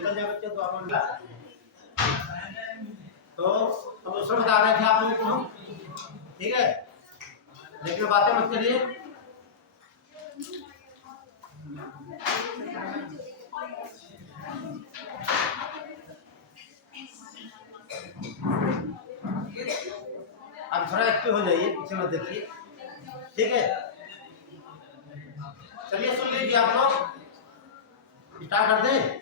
निकल जाए बच्चे तो आप बता सकते हैं। तो प्रदूषण बता रहे थे आप लोगों को हम, ठीक है, लेकिन बातें मत करिए। अब थोड़ा एक्टिव हो जाइए, पीछे मत देखिए, ठीक है। चलिए सुन लीजिए आप लोग, स्टार्ट कर दें।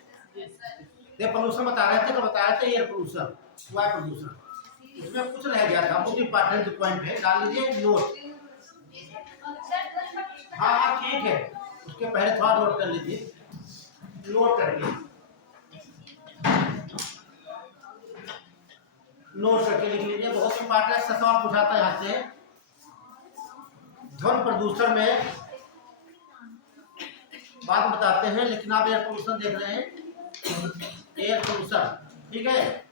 ये पोल्यूशन बता रहे थे, तो बता रहे थे एयर पोल्यूशन, वायु प्रदूषण। इसमें कुछ रह गया था, बहुत इंपॉर्टेंट पॉइंट है, डाल लीजिए नोट। हाँ हाँ ठीक है, उसके पहले थोड़ा नोट कर लीजिए, नोट करके नोट करके लिख लीजिए। बहुत इंपॉर्टेंट सवाल पूछाता है यहाँ से। ध्वनि प्रदूषण में बात बताते हैं, लेकिन आप एयर पोल्यूशन देख रहे हैं, एयर पोल्यूशन, ठीक है।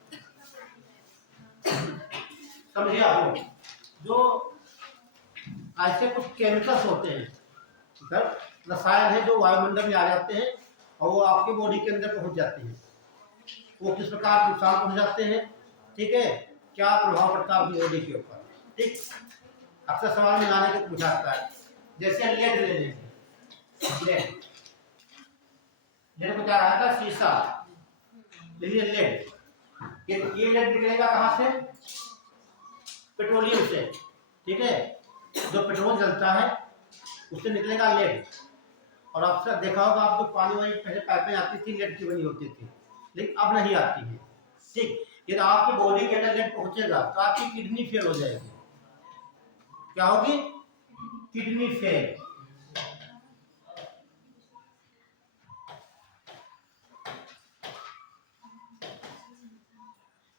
समझिए आप लोग, जो ऐसे कुछ केमिकल्स होते हैं, रसायन है, जो वायुमंडल में आ जाते हैं और वो आपके बॉडी के अंदर पहुंच जाते हैं। वो किस प्रकार नुकसान पहुंचाते हैं, ठीक है, क्या प्रभाव पड़ता है आपकी बॉडी के ऊपर, ठीक। अक्सर सवाल में लाने को पूछाता है। जैसे लेड ले लेंगे, लेड बता रहा था शीशा, लीजिए लेड, ये लेड निकलेगा कहाँ से, पेट्रोलियम से, ठीक है। जो पेट्रोल जलता है उससे निकलेगा लेड। और अक्सर देखा होगा आप, जो पानी वाली पहले पाइपें आती थी लेड की बनी होती थी, लेकिन अब नहीं आती है, ठीक। यदि आपकी बॉडी के अंदर लेड पहुंचेगा तो आपकी किडनी फेल हो जाएगी। क्या होगी, किडनी फेल,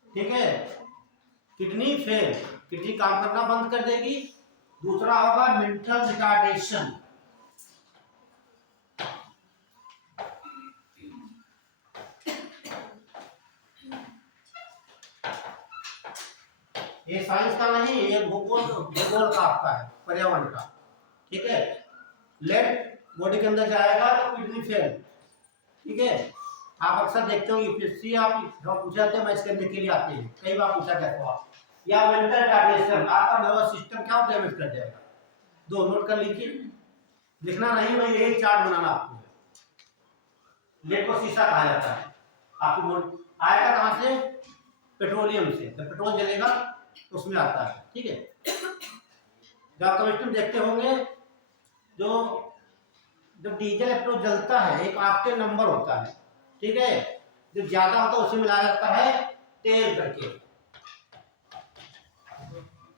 ठीक है, किडनी फेल, किडनी काम करना बंद कर देगी। दूसरा होगा मेंटल रिटार्डेशन, ये साइंस का नहीं, ये भूगोल भूगोल का आपका है, पर्यावरण का, ठीक है। लेड बॉडी के अंदर जाएगा तो किडनी फेल, ठीक है। आप अक्सर देखते हो यूपीएससी, आप पूछा जाते हैं मैच करने के लिए आते हैं, कई बार पूछा गया सवाल। या मेंटल रिटार्डेशन, आपका नर्वस सिस्टम क्या डैमेज कर जाएगा। दो नोट कर लीजिए, लिखना नहीं, मैं यही चार्ट बनाना आपको है। लेड को शीशा कहा जाता है, आपको नोट आएगा कहां से, पेट्रोलियम से, जब पेट्रोल जलेगा तो उसमें आता है, ठीक है। जब आप केमिस्ट्री देखते होंगे, जो जब डीजल पेट्रोल जलता है एक ऑक्टेन नंबर होता है, ठीक है। जो ज्यादा होता है उसे मिलाया जाता है तेल करके,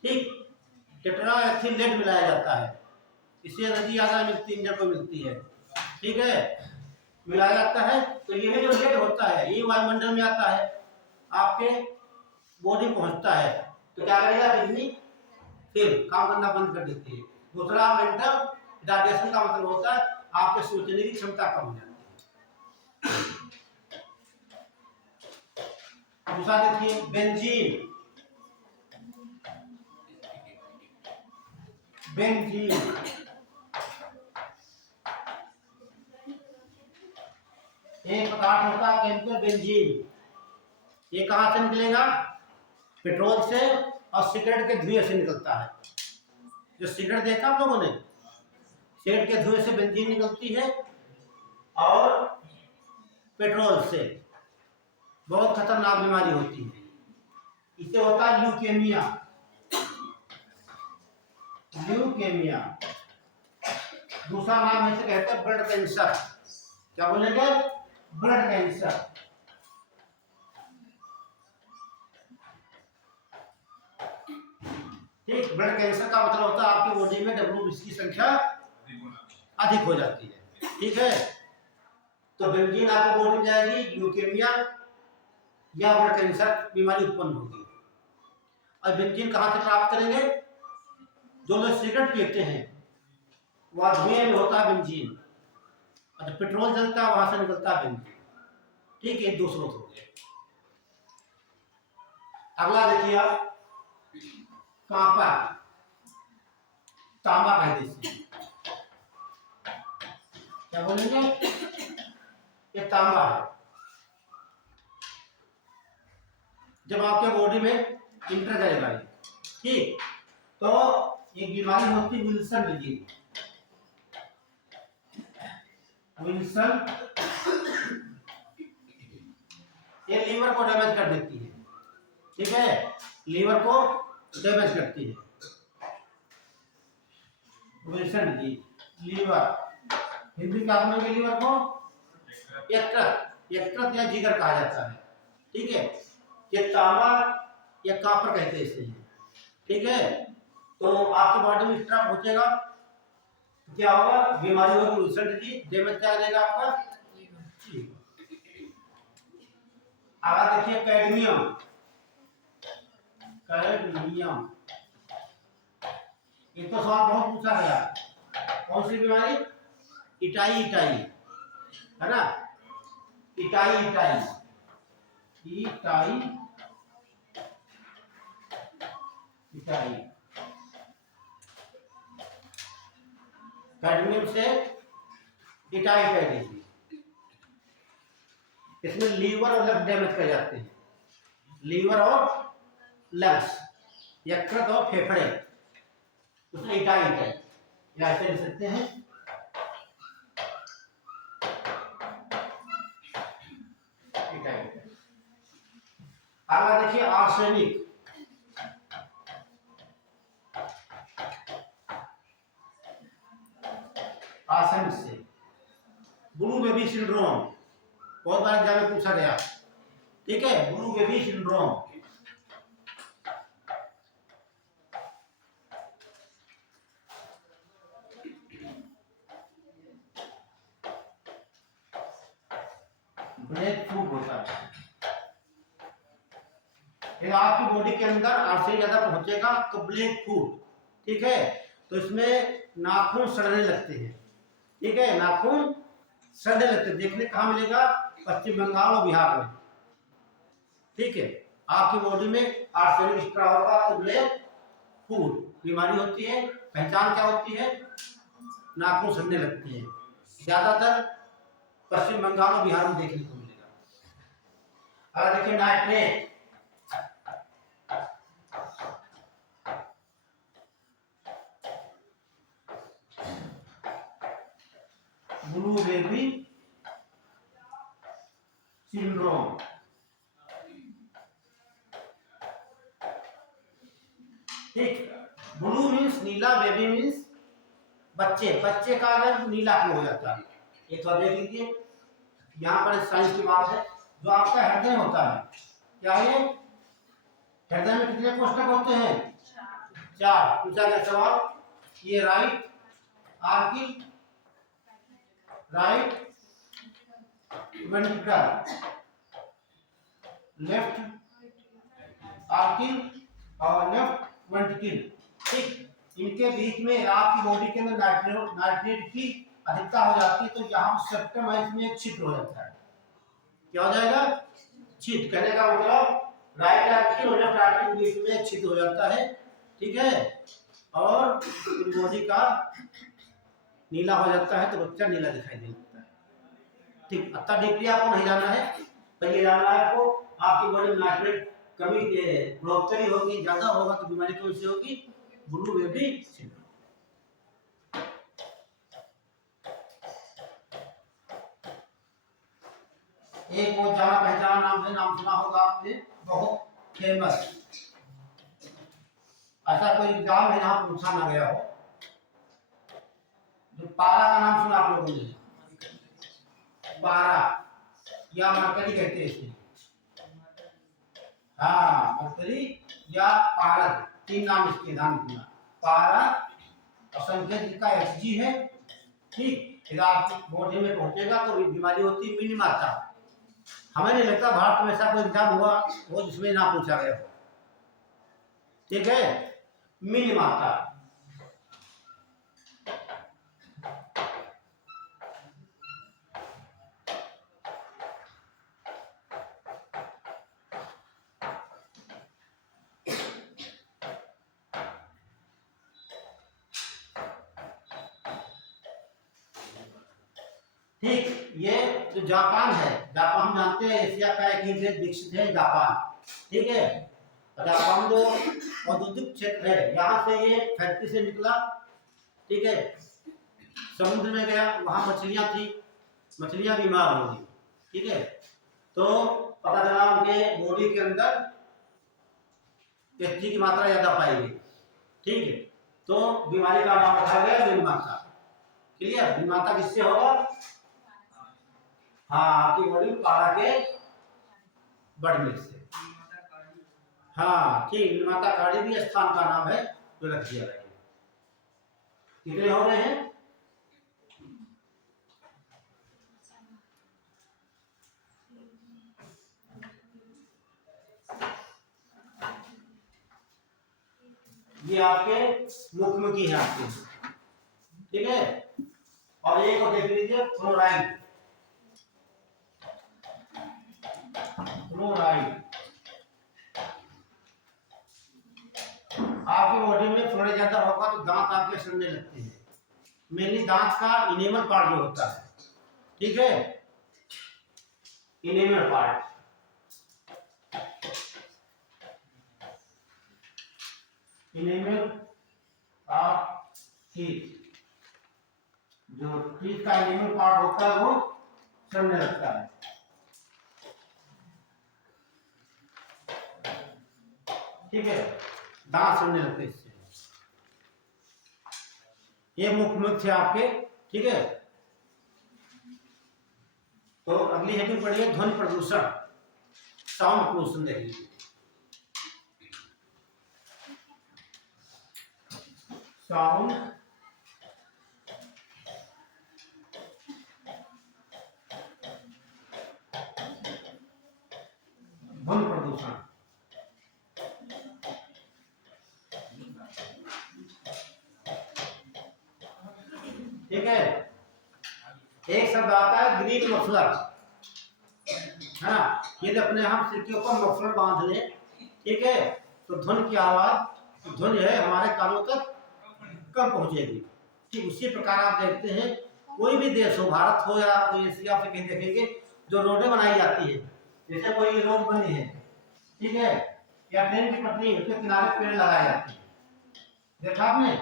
ठीक। टेट्राएथिलेट मिलाया जाता है, इससे एनर्जी ज्यादा मिलती है, इंजन को मिलती है, ठीक है, मिलाया जाता है। तो यह जो लेड होता है ये वायुमंडल में आता है, आपके बॉडी पहुंचता है, तो क्या करेगा, किडनी फिर काम करना बंद कर देती है। दूसरा मेंटल रिटार्डेशन का मतलब होता है आपके सोचने की क्षमता कम हो जाती है। दूसरा देखिए बेंजीन, बेंजीन एक पदार्थ होता है केमिकल बेंजीन। ये कहां से निकलेगा, पेट्रोल से और सिगरेट के धुएं से निकलता है। जो सिगरेट देखा आप लोगों ने, सिगरेट के धुएं से बेंजीन निकलती है, और पेट्रोल से बहुत खतरनाक बीमारी होती है, इसे होता है ल्यूकेमिया, ल्यूकेमिया। दूसरा नाम इसे कहते हैं ब्लड कैंसर, क्या बोलेंगे, ब्लड कैंसर, ठीक। ब्लड कैंसर का मतलब होता है आपकी बॉडी में WBC की संख्या अधिक हो जाती है, ठीक है। तो बेंजीन आपकी बॉडी में जाएगी, ल्यूकेमिया या ब्लड कैंसर बीमारी उत्पन्न होगी। और बेंजीन कहां से प्राप्त करेंगे, जो लोग सिगरेट पीते हैं वह धुएं में होता है बेंजीन, और जब पेट्रोल जलता है वहां से निकलता है बेंजीन, ठीक है। दो स्रोत हो गए। अगला देखिए आप, कॉपर, तांबा कहते हैं, क्या बोलेंगे, ये तांबा है, जब आपके बॉडी में इंटर करेगा ये, ठीक। तो एक बीमारी होती है विल्सन डिजीज। विल्सन ये लीवर को डैमेज कर देती है, ठीक है, लीवर को डैमेज करती है विल्सन डिजीज। लीवर हिंदी में आप लोग लीवर को यकृत या जिगर कहा जाता है, ठीक है। ये तांबा या कॉपर कहते हैं इसे, ठीक है। तो आपकी बॉडी में स्ट्रेस पहुंचेगा, क्या होगा, बीमारी होगी विल्सन डिजीज, डैमेज क्या देगा आपका। आगे देखिए कैडमियम। कैडमियम ये तो सवाल बहुत पूछा गया, कौन सी बीमारी, इटाई इटाई, है ना, itai itai, itai itai. Cadmium से इटाई इटाई, इसमें लीवर और लंग्स डैमेज कर जाते हैं, लीवर और लंग्स, यकृत और फेफड़े, उसमें इटाई इटाई या ऐसे लिख सकते हैं। आगे देखिए आर्सेनिक। आर्सेनिक से ब्लू बेबी सिंड्रोम, बहुत बार एग्जाम में पूछा गया, ठीक है, blue baby syndrome. Break fruit होता है, ये आपकी बॉडी के अंदर आर्सेनिक ज्यादा पहुंचेगा तो ब्लैक फूड, ठीक है। तो इसमें नाखून सड़ने लगते हैं, ठीक है, नाखून सड़ने लगते हैं। देखने कहाँ मिलेगा, पश्चिम बंगाल और बिहार में, ठीक है। आपकी बॉडी में आर्सेनिक एक्स्ट्रा होगा तो ब्लैक फूड बीमारी होती है। पहचान क्या होती है, नाखून सड़ने लगते हैं, ज्यादातर पश्चिम बंगाल और बिहार में देखने को मिलेगा। अगर देखिए नाइट्रेट, ब्लू बेबी सिंड्रोम, ठीक। ब्लू मीन्स नीला, बेबी मीन्स बच्चे, बच्चे का रंग नीला क्यों हो जाता है, ये तो देख लीजिए, यहाँ पर साइंस की बात है। जो आपका हृदय होता है, क्या ये हृदय में कितने कोष्ठक होते हैं, 4। पूछा गया सवाल, ये राइट आर्किल, राइट वेंट्रिकल, लेफ्ट आर्किल और लेफ्ट वेंट्रिकल, ठीक। इनके बीच में आपकी बॉडी के अंदर नाइट्रेट की अधिकता हो जाती है, तो यहाँ सेप्टम है, इसमें एक छिद्र हो जाता है, क्या हो जाएगा, छिद्र। कहने का मतलब राइट आर्किल और लेफ्ट आर्किल के बीच में एक छिद्र हो जाता है, ठीक है, और बॉडी का नीला हो जाता है, तो बच्चा नीला दिखाई देने लगता है, ठीक। अतः डीपली आपको नहीं जानना है, पर ये जानना है आपको, आपकी बॉडी में नाइट्रेट कमी बढ़ोतरी होगी, ज्यादा होगा तो बीमारी कौन सी होगी, ब्लू बेबी सिंड्रोम। एक बहुत जाना पहचान नाम से नाम सुना होगा आपने, बहुत फेमस, ऐसा कोई एग्जाम है जहां पूछा ना गया हो। जो पारा का नाम सुना आप लोगों ने, पारा या मरकरी कहते हैं इसे, हाँ मरकरी या पारद, 3 नाम इसके, ध्यान रखना, पारा और संकेत का Hg है, ठीक। फिर आपकी बॉडी में पहुंचेगा तो बीमारी होती है मिनी मात्रा। हमें नहीं लगता भारत में ऐसा कोई एग्जाम हुआ वो जिसमें ना पूछा गया हो, ठीक है, मिनी मात्रा। ठीक, ये जो जापान है, जापान हम जानते हैं एशिया का एक ही देश विकसित है जापान, ठीक है। जापान जो औद्योगिक क्षेत्र है, यहाँ से ये फैक्ट्री से निकला, ठीक है, समुद्र में गया, वहां मछलियां थी, मछलियां बीमार हो गई, ठीक है। तो पता चला उनके बॉडी के अंदर एचजी की मात्रा ज्यादा पाई गई, ठीक है। तो बीमारी का नाम रखा गया बीमाता। क्लियर? बीमाता किससे होगा? हाँ, आपकी बॉडी पारा के बढ़ने से। हाँ ठीक, निर्माता कार्डी भी स्थान का नाम है, तो रख दिया गया। कितने हो गए हैं? ये आपके मुखमुखी है आपके, ठीक है। और एक को देख लीजिए, फ्लोराइड। फ्लोराइड आपकी बॉडी में फ्लोराइड ज्यादा होगा तो दांत आपके सड़ने लगते हैं। मेनली दांत का इनेमल पार्ट जो होता है, ठीक है, enamel part, enamel of teeth, जो टीथ का इनेमल पार्ट होता है वो सड़ने लगता है, ठीक है, दांत सड़ने लगते हैं इससे। ये मुख थे आपके, ठीक है। तो अगली हेडिंग पढ़िए ध्वनि प्रदूषण, साउंड पोल्यूशन देखिए। साउंड ध्वनि प्रदूषण, ठीक है। एक शब्द आता है ग्रीन मफलर, है ना। यदि अपने हम सिर के ऊपर मफलर बांध ले, ठीक है, तो ध्वनि की आवाज, ध्वनि है हमारे कानों तक कम पहुंचेगी। ठीक उसी प्रकार आप देखते हैं कोई भी देश हो, भारत हो या कोई एशिया से कहीं देखेंगे, जो रोडें बनाई जाती है, जैसे कोई रोड बनी है, ठीक है, या ट्रेन की पटरी है, उसके किनारे पेड़ लगाए जाते हैं। देखा आपने?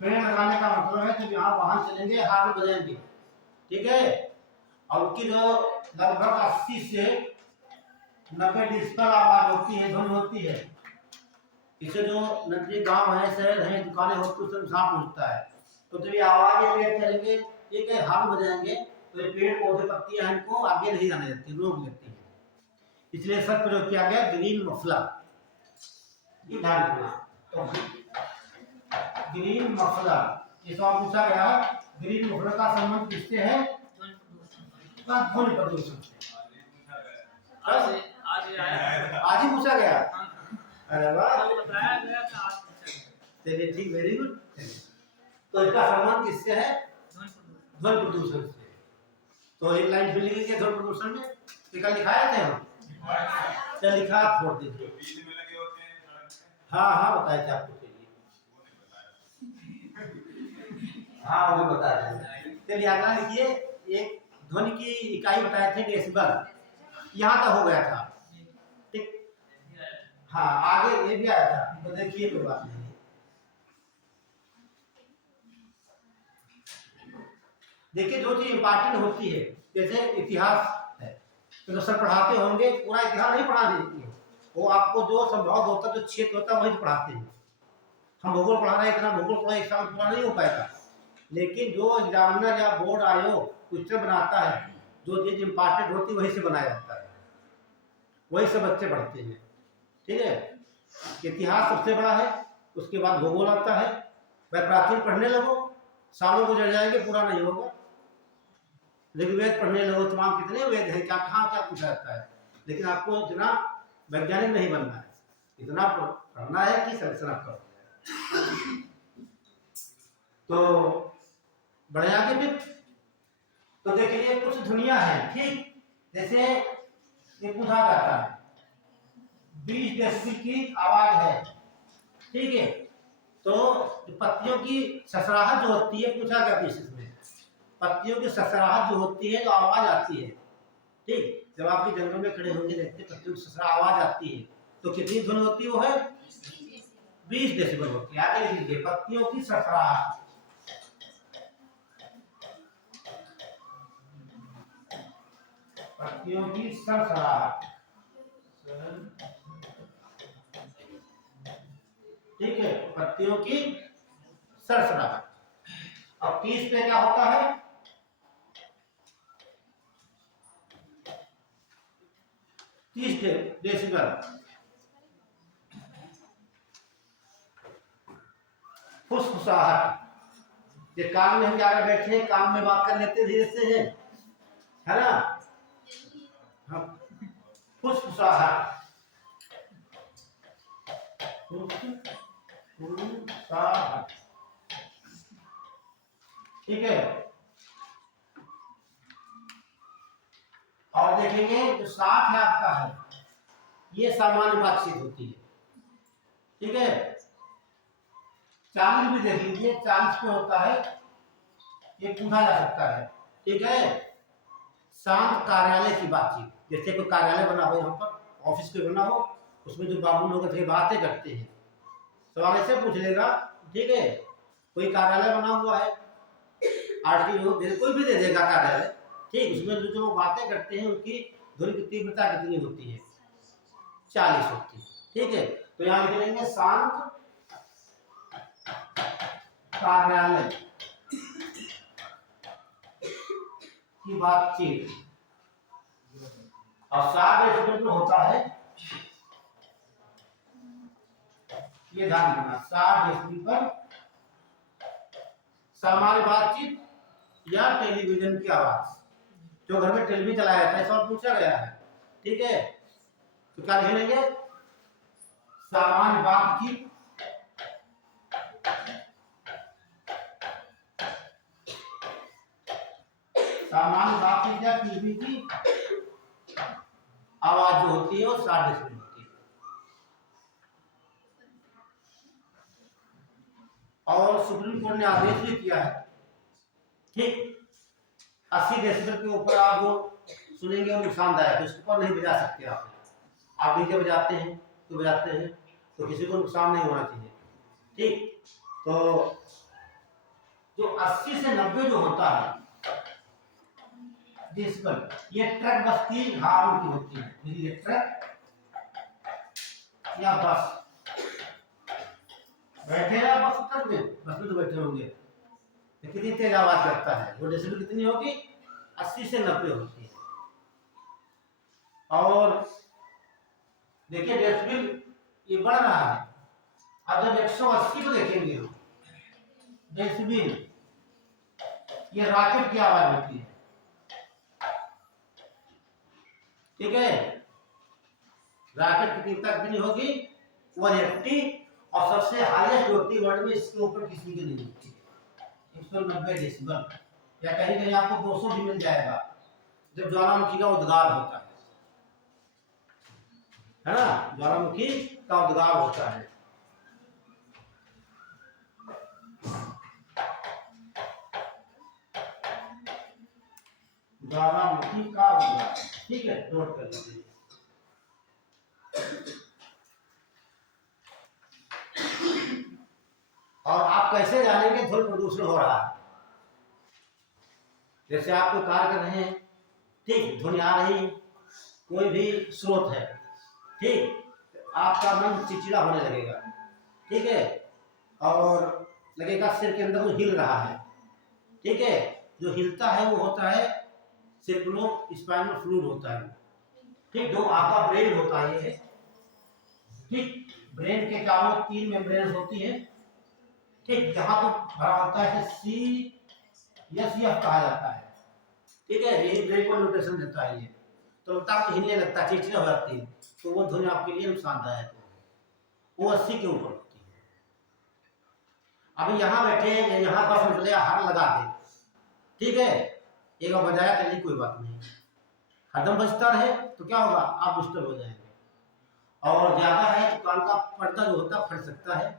पेड़ लगाने का मतलब है कि यहाँ वाहन चलेंगे, हाथ बजाएंगे, ठीक है। और उनकी जो लगभग 80 से 90 डेसिबल आवाज होती है, ध्वनि होती है। इसे जो नजदीक गांव है, शहर है, दुकानें होती है, उससे नुकसान पहुंचता है। तो जब ये आवाज पेड़ चलेंगे, ठीक है, हाथ बजाएंगे, तो ये पेड़ पौधे पत्तियां इनको आगे नहीं जाने देती, रोक लेती है। इसलिए सब प्रयोग किया गया ग्रीन मफलर, ये ध्यान रखना। तो ग्रीन मफलर ये सवाल पूछा गया, ग्रीन मफलर का संबंध किससे है? ध्वनि प्रदूषण से। आज ही पूछा गया। अरे वाह, चलिए ठीक, वेरी गुड। तो इसका संबंध किससे है? ध्वनि प्रदूषण से। तो एक लाइन फिर लिखेंगे ध्वनि प्रदूषण में, टीका लिखाया थे हम, क्या लिखा आप छोड़ दीजिए। हाँ हाँ बताए थे आपको, हाँ वो भी बताया था। चलिए आगे लिखिए, एक ध्वनि की इकाई बताए थे डेसिबल, यहाँ तक हो गया था, ठीक। हाँ आगे ये भी आया था, तो देखिए कोई बात नहीं। देखिए जो चीज इंपॉर्टेंट होती है, जैसे इतिहास है, तो सर पढ़ाते होंगे, पूरा इतिहास नहीं पढ़ा देंगे, वो आपको जो संभव होता है, जो क्षेत्र होता है वही पढ़ाते हैं। हम भूगोल पढ़ा रहे हैं, इतना भूगोल पढ़ा एक साल पूरा नहीं हो पाएगा, लेकिन जो एग्जामिनर या बोर्ड आयोग क्वेश्चन बनाता है, जो चीज इंपॉर्टेंट होती है वही से बनाया जाता है, वही से बच्चे पढ़ते हैं, ठीक है। इतिहास सबसे बड़ा है, उसके बाद भूगोल आता है। वह प्राचीन पढ़ने लगो, सालों गुजर जाएंगे, पूरा नहीं होगा। ऋग्वेद पढ़ने लगो, तमाम कितने वेद हैं, क्या कहाँ क्या पूछा जाता है, लेकिन आपको इतना वैज्ञानिक नहीं बनना है, इतना पढ़ना है कि संरचना करो। तो बढ़े आगे फिर, तो देखिए कुछ दुनिया है, ठीक, जैसे ये पूछा जाता है 20 डेसिबल की आवाज है, ठीक है। तो पत्तियों की ससराहट जो होती है, पूछा गया इसमें, पत्तियों की ससराहट जो होती है, जो आवाज आती है, ठीक, जब आपके जंगल में खड़े होंगे देखते पत्तियों की सरसरा आवाज आती है तो कितनी ध्वनि होती है? वो है 20 डेसिबल होती है। आगे लिखिए पत्तियों की सरसराहट। पत्तियों की सरसराहट, ठीक है, पत्तियों की सरसराहट। अब 30 पे क्या होता है? 30 डेसिबल फुसफुसाहट। ये काम में हम जाकर बैठे हैं, काम में बात कर लेते धीरे से है ना? हाँ, फुसफुसाहट, ठीक है। और देखेंगे जो साठ है आपका है, ये सामान्य बातचीत होती है, ठीक है। 40 भी देख लीजिए, 40 पे होता है, ये पूछा जा सकता है, ठीक है। शांत कार्यालय की बातचीत, जैसे कोई कार्यालय बना हो, यहाँ पर ऑफिस कोई बना हो, उसमें जो बाबू लोग बातें करते हैं, सवाल ऐसे पूछ लेगा, ठीक है। कोई कार्यालय बना हुआ है, आरटीओ कोई भी दे देगा कार्यालय, ठीक, उसमें जो लोग बातें करते हैं उनकी ध्वनि की तीव्रता कितनी होती है? 40 होती है, ठीक है। तो यहाँ लिख लेंगे शांत कार्यालय की बातचीत। और 60 डेसिबल होता है, ये ध्यान रखना, 60 डेसिबल पर सामान्य बातचीत या टेलीविजन की आवाज, जो घर में टेलीविजन चलाया जाता है, सवाल पूछा गया है, ठीक है। तो क्या लिख लेंगे? सामान्य बातचीत सामान्य बातचीत या टीवी की आवाज जो होती है वो 60 डेसिबल होती है। और सुप्रीम कोर्ट ने आदेश भी किया है, ठीक, 80 डेसिबल के ऊपर आप जो सुनेंगे वो नुकसानदायक है, उसके ऊपर नहीं बजा सकते आप डीजे बजाते हैं तो किसी को नुकसान नहीं होना चाहिए, ठीक। तो जो 80 से 90 जो होता है डेसिबल, ये ट्रक बस की हॉर्न की होती है, ये ट्रक या बस, बैठे हैं बस ट्रक में, बस में तो बैठे होंगे, तो कितनी तेज आवाज करता है, वो डेसिबल कितनी होगी? 80 से 90 होती है। और देखिए डेसिबल ये बढ़ रहा है, अब जब 180 को देखेंगे हम, डेसिबल ये रॉकेट की आवाज होती है, ठीक है। रॉकेट की तीव्रता कितनी होगी? 180, और सबसे हाईएस्ट होती वर्ल्ड में, इसके ऊपर किसी की नहीं होती, 190 डेसिबल, या कहीं कहीं आपको 200 भी मिल जाएगा जब ज्वालामुखी का उद्गार होता है ना, ज्वालामुखी का उद्गार होता है। ज्वालामुखी का उद्गार, ठीक है, नोट कर लीजिए। और आप कैसे जानेंगे ध्वनि प्रदूषण हो रहा है? जैसे आप कोई कार्य कर रहे हैं, ठीक, ध्वनि आ रही, कोई भी स्रोत है, ठीक, आपका मन चिड़चिड़ा होने लगेगा, ठीक है, और लगेगा सिर के अंदर वो हिल रहा है, ठीक है। जो हिलता है वो होता है सेरेब्रो स्पाइनल फ्लूइड होता है, ठीक, जो आपका ब्रेन होता है ये, ठीक, ब्रेन के चारों 3 मेम्ब्रेन्स होती है, ठीक, जहां तो भरा होता है सी यस यह कहा जाता है, ठीक है, यही ब्रेन को न्यूट्रिशन देता है ये, तो तब हिलने लगता है, चिड़चिड़ा हो जाती है, तो वो ध्वनि आपके लिए नुकसानदायक है, वो 80 के ऊपर होती है। अभी यहाँ बैठे हैं, यहाँ पर हम हार लगा दे, ठीक है, एक बार बजाया चलिए कोई बात नहीं, हरदम बजता रहे तो क्या होगा? आप डिस्टर्ब हो जाएंगे, और ज्यादा है तो कान का पर्दा जो होता है फट सकता है,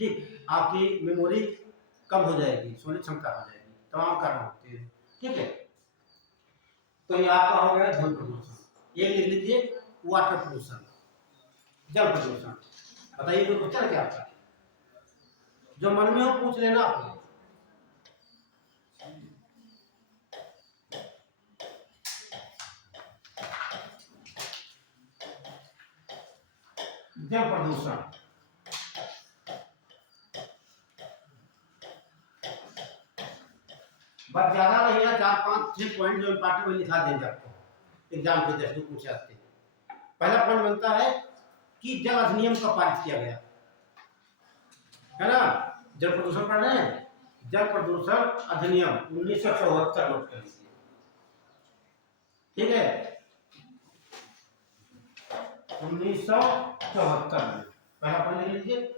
ठीक, आपकी मेमोरी कम हो जाएगी, सोने क्षमता हो जाएगी, तमाम कारण होते हैं, ठीक है। तो ये आपका हो गया ध्वनि प्रदूषण। एक लिख लीजिए वाटर पोल्यूशन, जल प्रदूषण। बताइए कोई क्वेश्चन क्या आपका? जो मन में हो पूछ लेना आपने। जल प्रदूषण, बस ज्यादा नहीं है, 4-5-6 पॉइंट जो इंपॉर्टेंट वही लिखा देंगे आपको एग्जाम के टेस्ट में पूछे जाते हैं। पहला पॉइंट बनता है कि जल अधिनियम कब पारित किया गया, है ना? जल प्रदूषण पढ़ रहे हैं, जल प्रदूषण अधिनियम 1974 नोट कर लीजिए, ठीक है? 1974 में पहला पॉइंट लिख लीजिए,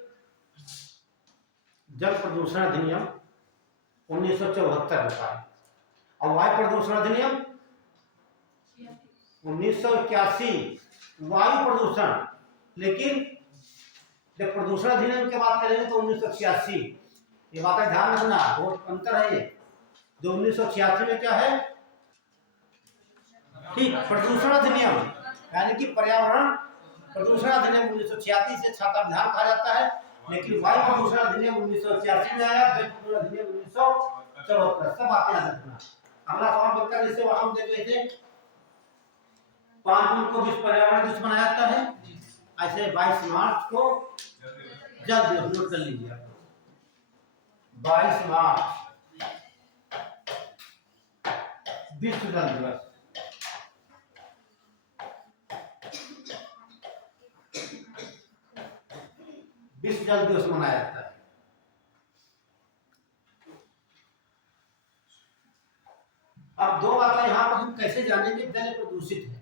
जल प्रदूषण अधिनियम 1974 में पारित। और वायु प्रदूषण अधिनियम 1981, वायु प्रदूषण। लेकिन जब प्रदूषण अधिनियम की बात करेंगे तो 1986, ये बात का ध्यान रखना, बहुत अंतर है ये। जो 1986 में क्या है, ठीक, प्रदूषण अधिनियम यानी कि पर्यावरण प्रदूषण अधिनियम 1986 से छात्राभियान कहा जाता है। लेकिन वायु प्रदूषण अधिनियम 1986 में आया, जल प्रदूषण अधिनियम 1974। सब बातें याद रखना। अगला सवाल बनता है, जिससे हम देख रहे थे 5 जून को विश्व पर्यावरण दिवस मनाया जाता है, ऐसे 22 मार्च को जल दिवस नोट कर लीजिए। 22 मार्च विश्व जल दिवस। विश्व जल दिवस मनाया जाता है। अब दो बातें यहाँ पर हम कैसे जानेंगे जल प्रदूषित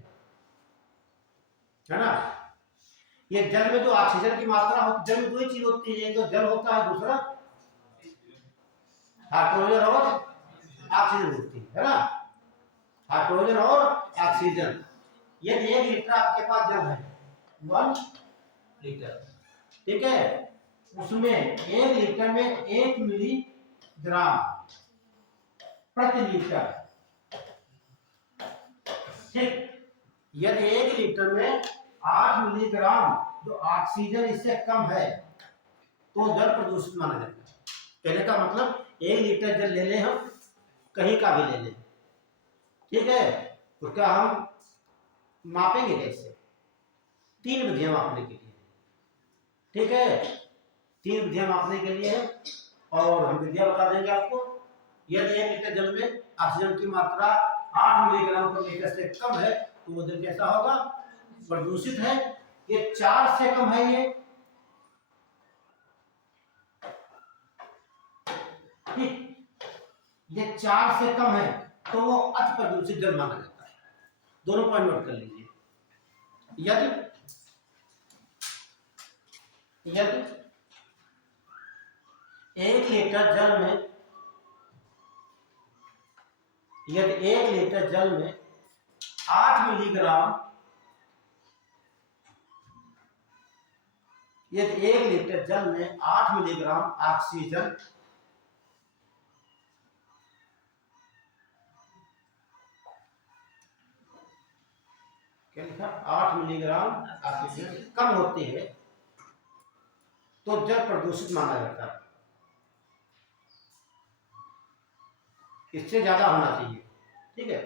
है ना? ये जल में जो ऑक्सीजन की मात्रा होती है, जल में दो ही चीज होती है, एक तो जल होता है, दूसरा हाइड्रोजन और ऑक्सीजन होती है ना? हाइड्रोजन और ऑक्सीजन। यदि 1 लीटर आपके पास जल है, 1 लीटर, ठीक है, उसमें 1 लीटर में 1 मिलीग्राम प्रति लीटर, ठीक। यदि 1 लीटर में 8 मिलीग्राम जो ऑक्सीजन इससे कम है तो जल प्रदूषित माना जाता है। कहने का मतलब 1 लीटर जल ले लें हम, कहीं का भी ले लें, ठीक है, तो क्या हम मापेंगे कैसे? 3 विधियां मापने के लिए, ठीक है, 3 विधियां मापने के लिए है और हम विधियां बता देंगे आपको। यदि 1 लीटर जल में ऑक्सीजन की मात्रा 8 मिलीग्राम पर लीटर से कम है तो वो जल कैसा होगा? प्रदूषित है। ये 4 से कम है, ये ठीक, ये 4 से कम है तो वो अति प्रदूषित जल माना जाता है। दोनों पॉइंट नोट कर लीजिए। यदि 1 लीटर जल में, यदि 1 लीटर जल में 8 मिलीग्राम, यदि 1 लीटर जल में 8 मिलीग्राम ऑक्सीजन, क्या लिखा, 8 मिलीग्राम ऑक्सीजन कम होती है तो जल प्रदूषित माना जाता है। इससे ज्यादा होना चाहिए, ठीक है।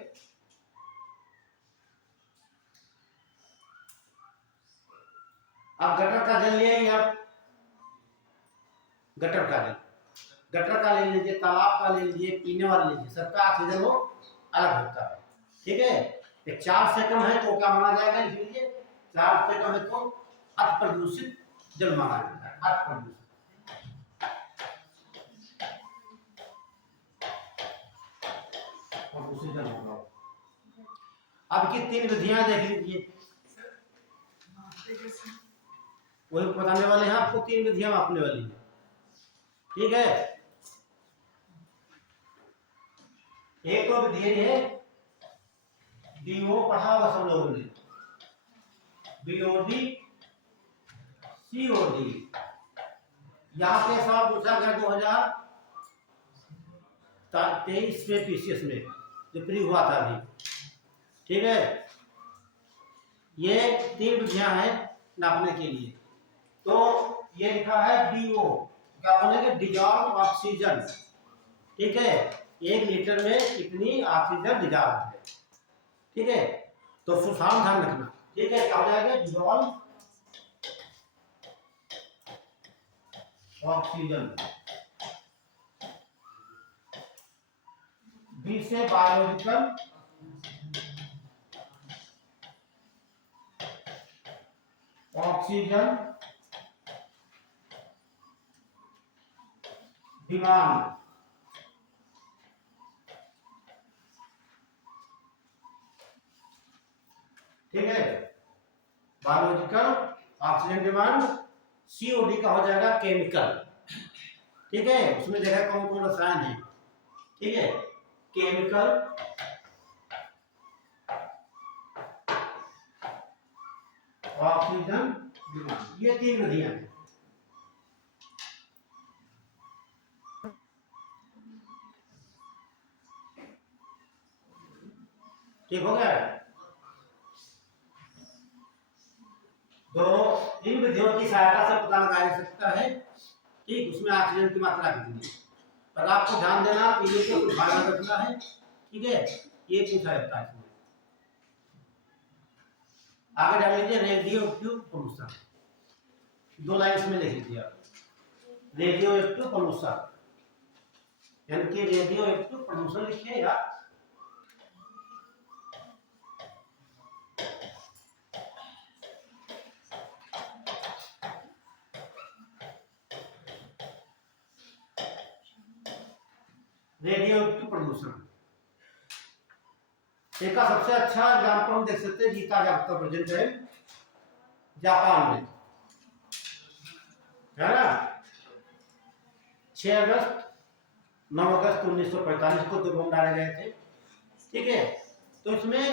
अब गटर का जल ले, या गटर का जल, गटर का ले लीजिए, तालाब का ले लीजिए, पीने वाला ले लीजिए, सबका ऑक्सीजन वो अलग होता है, ठीक है। 4 से कम है तो क्या माना जाएगा? इसलिए 4 से कम है तो अति प्रदूषित जल माना जाता है, अति प्रदूषित। प्रदूषित जल होगा। अब की 3 विधियां देख लीजिए, वही बताने वाले हैं आपको, 3 विधियां मापने वाली है, ठीक है। एक तो विधि है डीओ, पढ़ा हुआ सब लोगों ने, बीओडी सीओडी। यहाँ पे सवाल पूछा गया 2023 में पीसीएस में, जो प्री हुआ था अभी, ठीक है। ये 3 विधियां हैं नापने के लिए। तो ये लिखा है DO, क्या बोलेंगे, डिजॉल्व ऑक्सीजन। ठीक है, 1 लीटर में कितनी ऑक्सीजन डिजॉल्व है। ठीक है, तो सुधार ध्यान रखना। ठीक है, क्या हो जाएगा, डिजॉल्व ऑक्सीजन। बी से बायोलॉजिकल ऑक्सीजन डिमांड। ठीक है, बायोलॉजिकल ऑक्सीजन डिमांड। COD का हो जाएगा केमिकल। ठीक है, उसमें देखा कौन कौन रसायन है। ठीक है, केमिकल, ऑक्सीजन डिमांड, ये 3 विधियां हैं। ठीक हो गया। तो इन विधियों की सहायता से पता लगाया जा सकता है ठीक उसमें ऑक्सीजन की मात्रा कितनी है। पर आपको ध्यान देना पीने को ध्यान रखना है। ठीक है, ये पूछा जाता है इसमें। आगे डाल लीजिए रेडियो एक्टिव पोल्यूशन, 2 लाइन इसमें लिख लीजिए आप। रेडियो एक्टिव पोल्यूशन यानी कि रेडियो एक्टिव पोल्यूशन लिखिएगा। रेडियो एक्टिव पोल्यूशन एक सबसे अच्छा एग्जाम्पल हम देख सकते हैं गीता जागता प्रेजेंट है जापान में, है ना। 6 अगस्त 9 अगस्त 1945 को 2 बम डाले गए थे। ठीक है, तो इसमें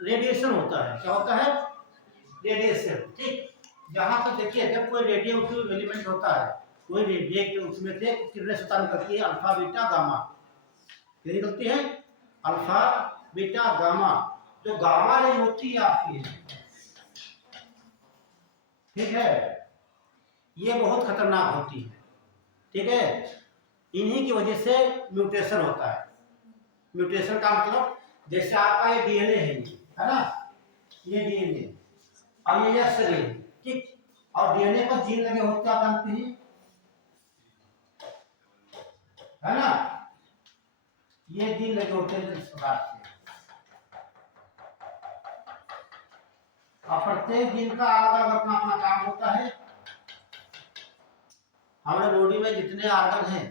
रेडिएशन होता है। क्या होता है, रेडिएशन। ठीक, यहाँ पर देखिए जब कोई रेडियो एक्टिव एलिमेंट होता है, कोई रेडिएटिव उसमें से कितने सत्ता निकलती है, अल्फा बीटा गामा। क्या निकलती है, अल्फा बीटा गामा। जो गामा रेज होती है आपकी, ठीक है, ये बहुत खतरनाक होती है। ठीक है, इन्हीं की वजह से म्यूटेशन होता है। म्यूटेशन का मतलब जैसे आपका ये डीएनए है ना, ये डीएनए और ये एक्स रे। ठीक, और डीएनए पर जीन लगे होते आप जानते हैं, है ना, ये जीन लगे होते हैं इस प्रकार से। और प्रत्येक जीन का अलग अलग अपना अपना काम होता है। हमारे बॉडी में जितने आर्गन हैं,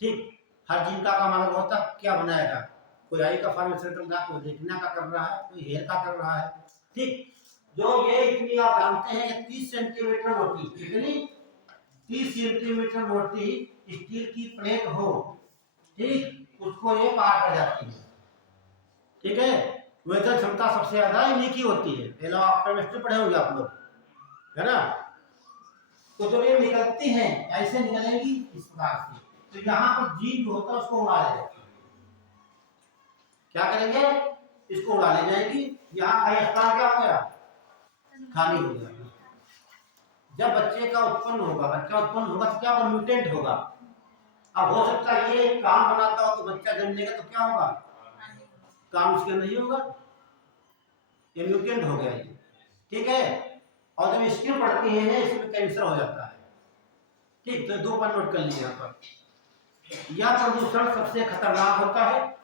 ठीक, हर जीन का काम अलग होता है। क्या बनाएगा, कोई आई का फॉर्मेशन कर रहा है, कोई रेटिना का कर रहा है, कोई हेयर का कर रहा है। ठीक, जो ये इतनी आप जानते हैं 30 सेंटीमीटर मोटी, कितनी, 30 सेंटीमीटर मोटी स्टील की प्लेट हो, ठीक, उसको ये पार कर जाती है। ठीक है, वेतन क्षमता सबसे ज्यादा इन्हीं की होती है। पहले आप केमिस्ट्री पढ़े होंगे आप लोग, है ना। तो जब ये निकलती हैं ऐसे निकलेंगी इस प्रकार से, तो यहाँ पर जीन जो होता है उसको उड़ा ले जाएगी। क्या करेंगे, इसको उड़ा ले जाएगी। यहाँ का स्थान क्या हो गया, खाली हो गया। जब बच्चे का उत्पन्न होगा, बच्चा उत्पन्न होगा तो क्या होगा, म्यूटेंट होगा। अब हो सकता है ये काम बनाता हो तो बच्चा जन्म लेगा तो क्या होगा, काम उसके नहीं होगा, ये म्यूटेंट हो गया ये। ठीक है, और जब स्किन पड़ती है इसमें कैंसर हो जाता है। ठीक, तो 2 बार नोट कर लीजिए यहाँ पर। यह प्रदूषण सबसे खतरनाक होता है,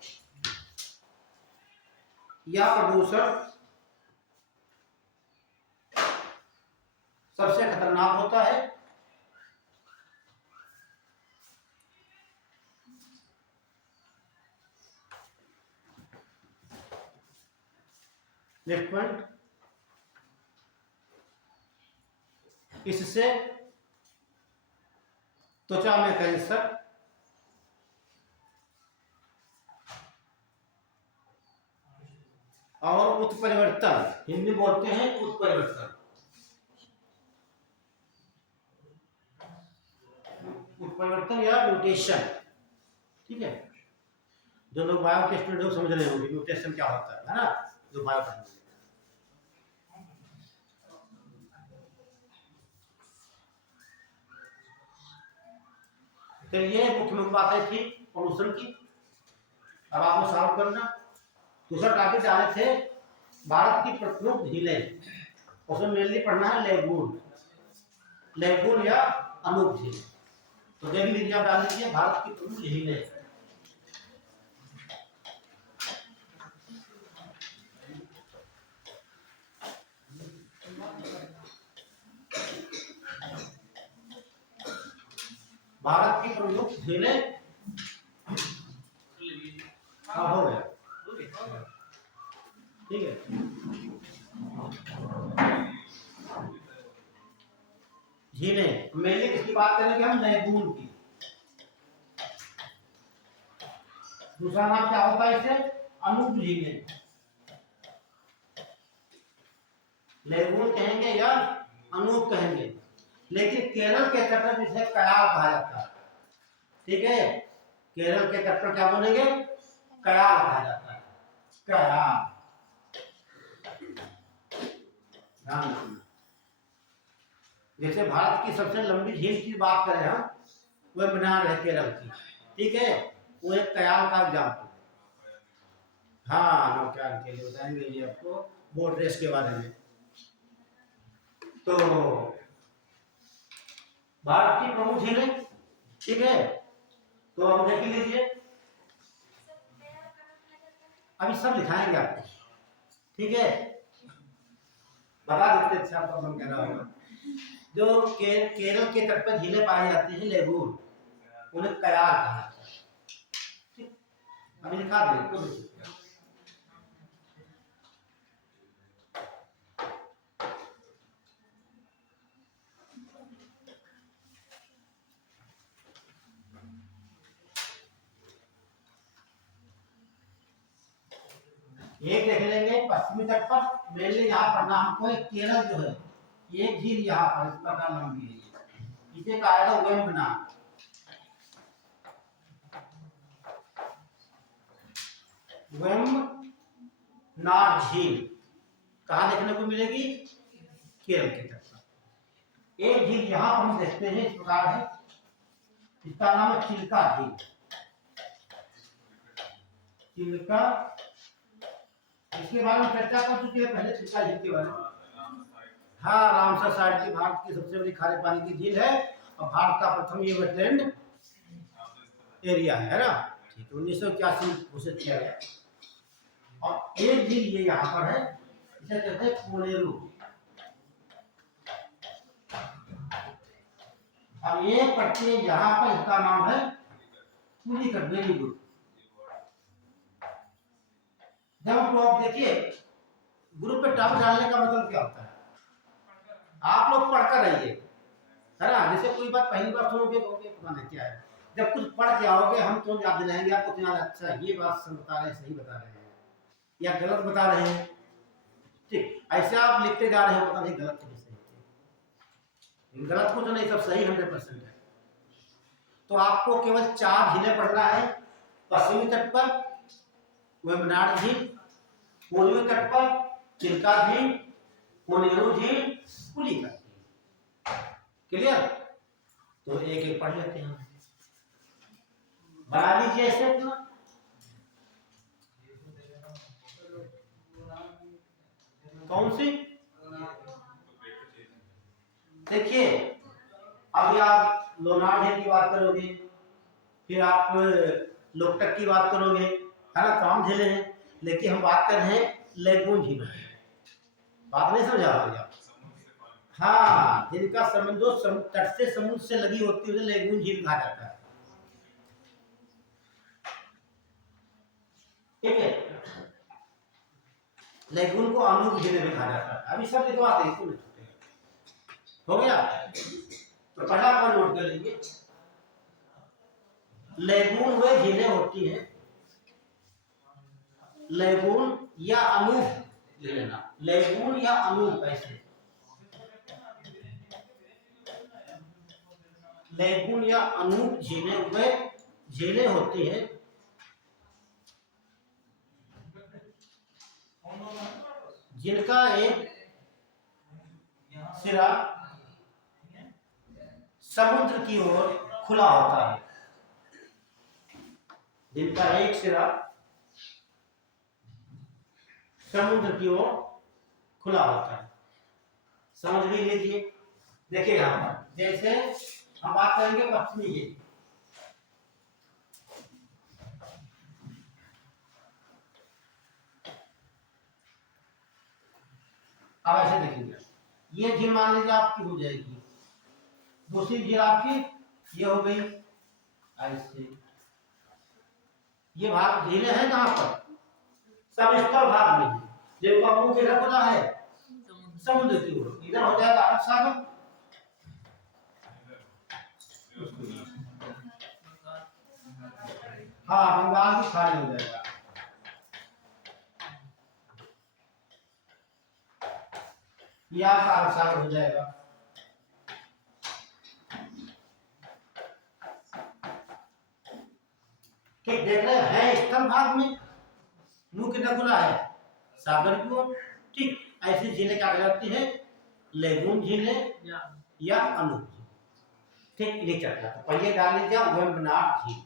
यह प्रदूषण सबसे खतरनाक होता है। नेक्स्ट पॉइंट, इससे त्वचा में कैंसर, और उत्परिवर्तन, हिंदी बोलते हैं उत्परिवर्तन, उत्परिवर्तन या म्यूटेशन। ठीक है, जो लोग बायो के स्टूडेंट समझ रहे होंगे म्यूटेशन क्या होता है ना, जो बायो पढ़ेंगे। तो ये मुख्य मुख्य बातें थी पोल्यूशन की। अब आपको सॉल्व करना। दूसरा टॉपिक डाले थे भारत की प्रमुख झीलें, उसमें मेनली पढ़ना है लेगून, लेगून या अनूप झील। तो देख लीजिए, आप डाल लीजिए भारत की प्रमुख झीलें। भारत की प्रमुख झीलें, हाँ हो गया, ठीक है। झीलें मेनली किसकी बात करेंगे हम? लेगून की। दूसरा नाम क्या होता है इसे? अनूप झीलें। लेगून कहेंगे या अनूप कहेंगे, लेकिन केरल के तट पर इसे कयाल कहा जाता है। ठीक है, केरल के तट पर क्या बोलेंगे? कयाल कहा जाता है, कयाल। ध्यान रखना। जैसे भारत की सबसे लंबी झील की बात करें हम, वह मनार है केरल की, ठीक है, वो एक कयाल का एग्जाम्पल। हाँ, नौकायन के लिए बताएंगे ये आपको बोट रेस के बारे में। तो भारत की प्रमुख झीलें, ठीक है, तो अब देख लीजिए, अभी सब लिखाएंगे आपको, ठीक है, बता देते अच्छा आपका मन कह रहा होगा। जो केरल के तट पर झीलें पाई जाती हैं लेगून, उन्हें कयाल कहा जाता है। अभी लिखा दें। एक देख लेंगे पश्चिमी तट पर, मेनली यहाँ पढ़ना हमको एक केरल जो है, एक झील यहाँ पर, इसका नाम भी है, इसे कहा जाता है वेम्बनाड। वेम्बनाड झील कहाँ देखने को मिलेगी? केरल के तट पर। एक झील यहाँ पर हम देखते हैं इस प्रकार है, इसका नाम है चिल्का झील। चिल्का, इसके बारे में चर्चा कर चुके हैं पहले, चिल्का झील के बारे में। हाँ, रामसर साइट की भारत की सबसे बड़ी खारे पानी की झील है और भारत का प्रथम ये वेटलैंड एरिया है ना। ठीक है, 1981 घोषित किया गया। और एक झील ये यहाँ पर है, इसे कहते हैं कोनेरू। अब एक पट्टी यहाँ पर, इसका नाम है पुलिकट। Very good. जब आप देखिए ग्रुप पे टॉप डालने का मतलब क्या होता है? आप लोग पढ़कर रहिए, है ना। जैसे कोई बात पहली बार सुनोगे तो पता नहीं क्या है, जब कुछ पढ़ के आओगे हम तो याद दिलाएंगे आपको कि अच्छा ये बात बता रहे हैं, सही बता रहे हैं या गलत बता रहे हैं। ठीक, ऐसे आप लिखते जा रहे हो, पता नहीं गलत है सही, गलत कुछ नहीं, सब सही 100% है। तो आपको केवल 4 झीलें पढ़ना है। पश्चिमी तट पर वेम्बनाड झील, पूर्वी तट पर चिल्का झील, कोनेरू झील, पुलिकट झील। क्लियर? तो एक एक पढ़ लेते हैं, बना लीजिए ऐसे अपना। कौन सी? देखिए, अभी आप लोनार झील की बात करोगे, फिर आप लोकटक की बात करोगे, है ना, तमाम झीलें हैं, लेकिन हम बात कर रहे हैं लेगून झील। बात नहीं समझा आप? हाँ, जिनका समुद्र तट से समुद्र से लगी होती है उसे लेगून झील कहा जाता है। ठीक है, लेगून को अनूप झील भी कहा जाता है। अभी सब लिखवाते हैं, हो गया। तो पहला अपन नोट कर लीजिए, लेगून वे झीलें होती हैं, लेगून या अनूप लेना, लेगून या अनूप, ऐसे लेगून या अनूप झीलें वे झीलें होती हैं जिनका एक सिरा समुद्र की ओर खुला होता है। जिनका एक सिरा समुद्र की ओर खुला होता है। समझ भी लीजिए। देखिए यहाँ पर जैसे हम बात करेंगे पश्चिमी झील, अब ऐसे देखेंगे, ये झील मान लीजिए आपकी हो जाएगी, दूसरी झील आपकी ये हो गई ऐसे। ये भाग झीलें हैं कहाँ पर? सब स्थल भाग में, जिनका मुंह किधर खुला है? समुद्र की ओर। इधर हो जाएगा अरब सागर, हाँ बंगाल की खाड़ी हो जाएगा, या अरब सागर हो जाएगा। ठीक देख रहे हैं, स्थल भाग में मुंह किधर खुला है? सागर की ओर। ठीक ऐसी झीलें क्या कहलाती है? लेगून झीलें या अनु झील। ठीक ये चर्चा तो पहले डाल लीजिए वेम्बनाड झील।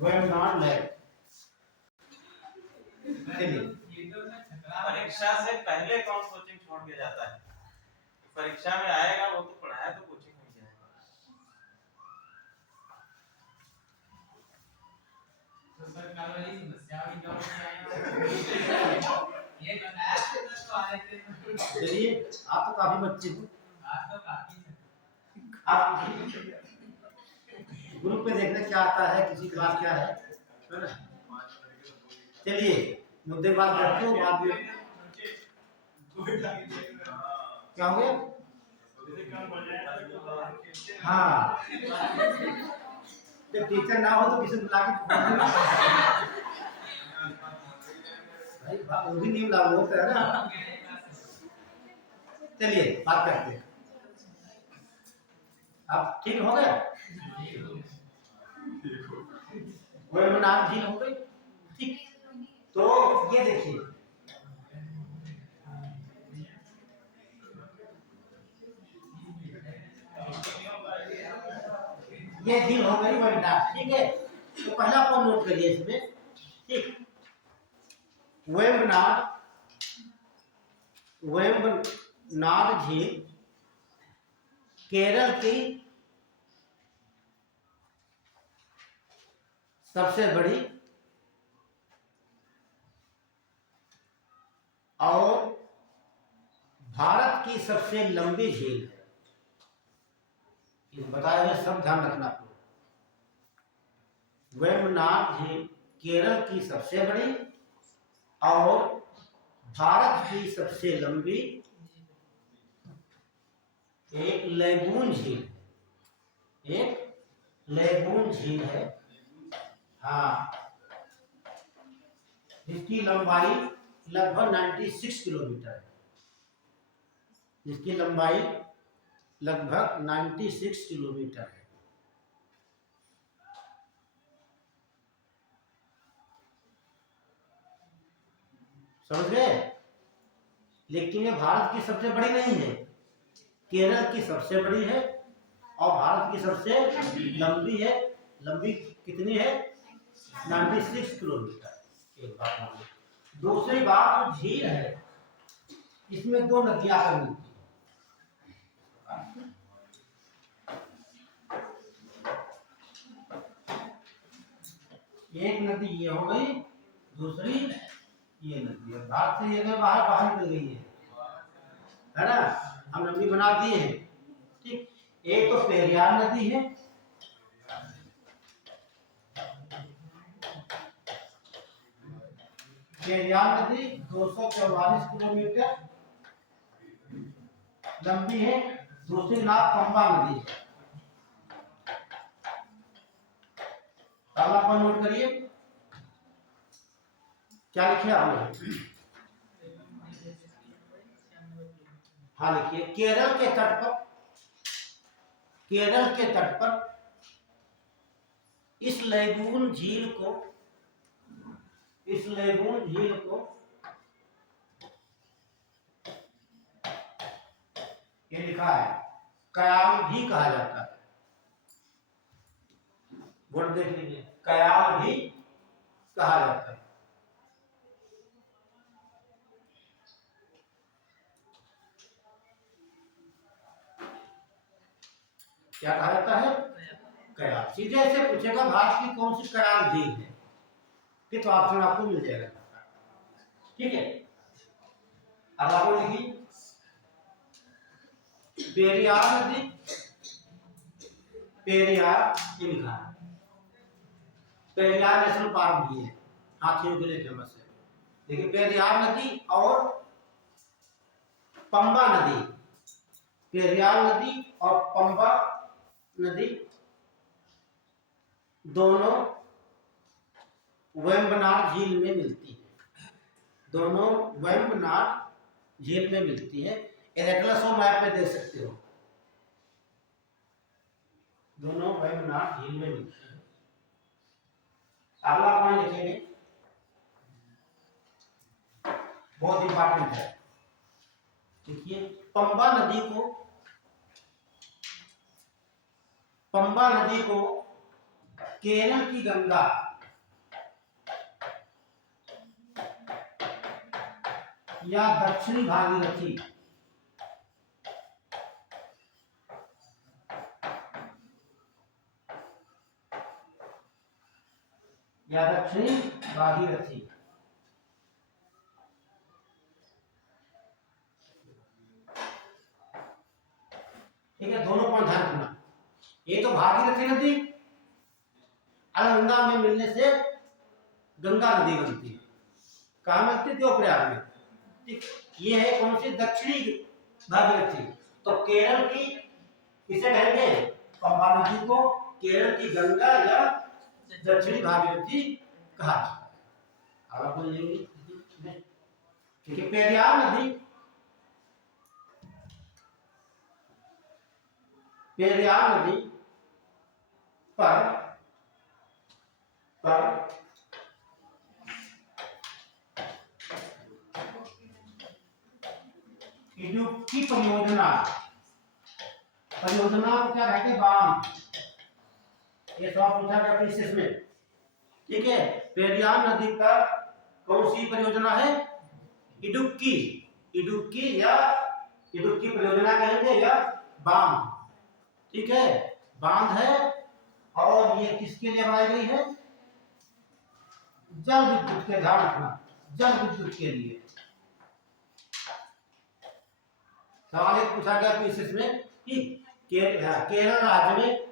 वेम्बनाड लेक। परीक्षा से पहले कौन कोचिंग छोड़ के जाता है? परीक्षा में आएगा वो तो पढ़ाया तो कोचिंग में जाएगा। तो सरकार वाली समस्या भी जो ये बताया तो आ रहे थे। चलिए आप तो काफी बच्चे हो, बात तो काफी है। आप ग्रुप पे देखना क्या आता है, किसी क्लास क्या है ना। चलिए मुद्दे बात करते हो, बात भी क्या हो गया? हाँ जब टीचर ना हो तो किसी बुला के भाई वो भी नहीं लागू होता है ना। चलिए बात करते हैं, अब ठीक हो गया? वेम्बनाड झील हो गई। ठीक तो ये देखिए, ये झील हो गई वेम्बनाड। ठीक है तो पहला अपन नोट करिए इसमें। ठीक वेम्बनाड, वेम्बनाड झील केरल की सबसे बड़ी और भारत की सबसे लंबी झील है। बताया हुआ सब ध्यान रखना। वेम्बनाड झील केरल की सबसे बड़ी और भारत की सबसे लंबी एक लेगून झील, एक लेगून झील है। हाँ जिसकी लंबाई लगभग 96 किलोमीटर है, जिसकी लंबाई लगभग 96 किलोमीटर है। समझ गए? लेकिन ये भारत की सबसे बड़ी नहीं है, केरल की सबसे बड़ी है और भारत की सबसे लंबी है। लंबी कितनी है? 96 किलोमीटर। एक बात मान लो। दूसरी बात जो झील है इसमें दो नदियां आकर मिलती हैं। एक नदी ये हो गई, दूसरी ये नदी है। भारत से ये बाहर बाहर निकल गई है ना, हम नदी बना दिए हैं। ठीक एक तो पेरियार नदी है, पेरियार नदी 244 किलोमीटर लंबी है। दूसरी नाम पंबा नदी है। ताला पर नोट करिए क्या लिखे आपने? हाँ लिखिए, केरल के तट पर, केरल के तट पर इस लेगून झील को, इस लेगून झील को ये लिखा है कयाल भी कहा जाता है। वर्ड देख लीजिए, कयाल भी कहा जाता है। क्या कहा जाता है? कयाल। सीधे ऐसे पूछेगा भारत की कौन सी कयाल झील है, कि तो ऑप्शन आपको मिल जाएगा। ठीक है, अब आपको लिखिए पेरियार नदी, पेरियार ये लिखा है, पेरियार नेशनल पार्क भी है, हाथियों के लिए फेमस है। देखिए पेरियार नदी और पंबा नदी, पेरियार नदी और पंबा नदी दोनों वेम्बनाड झील में मिलती है, दोनों वेम्बनाड झील में मिलती है। एटलस मैप में देख सकते हो, दोनों वेम्बनाड झील में मिलती है। अगला पॉइंट लिखेंगे, बहुत इंपॉर्टेंट है। देखिए पंबा नदी को, पंबा नदी को केरल की गंगा या दक्षिणी भागीरथी या दक्षिणी भागीरथी ठीक है, दोनों पॉइंट ध्यान रखना। ये तो भागीरथी नदी अलगंगा में मिलने से गंगा नदी बनती है, कहाँ मिलती है? देवप्रयाग में। ठीक, ये है कौन सी? दक्षिणी भागीरथी। तो केरल की किसे कहेंगे? पंबा नदी को केरल की गंगा या दक्षिणी भागीरथी कहा। अब आप बोलेंगे ठीक है, पेरियार नदी, पेरियार नदी पर इडुक्की परियोजना, परियोजना को क्या कहते हैं? बांध। ये सवाल पूछा गया पीसीएस में। ठीक है, पेरियार नदी पर कौन सी परियोजना है? इडुक्की, इडुक्की या इडुक्की परियोजना कहेंगे या बांध। ठीक है, बांध है और ये किसके लिए बनाई गई है? जल विद्युत के, ध्यान रखना, जल विद्युत के लिए। सवाल एक पूछा गया पीसीएस में कि केरल राज्य में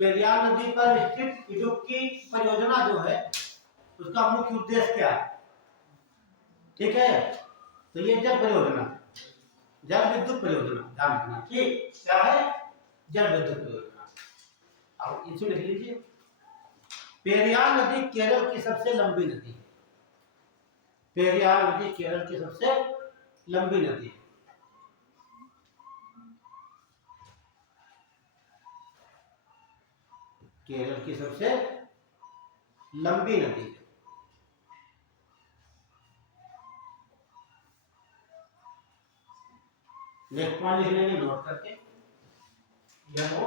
पेरियार नदी पर स्थित इडुक्की परियोजना जो है उसका मुख्य उद्देश्य क्या है? ठीक है, तो ये जल परियोजना, जल विद्युत परियोजना, ध्यान रखना। ठीक, क्या है? जल विद्युत परियोजना। अब इसे लिख लीजिए, पेरियार नदी केरल की सबसे लंबी नदी है, पेरियार नदी केरल की सबसे लंबी नदी है। केरल की सबसे लंबी नदी है। नेक्स्ट पॉइंट लिख लेंगे नोट करके, यह हो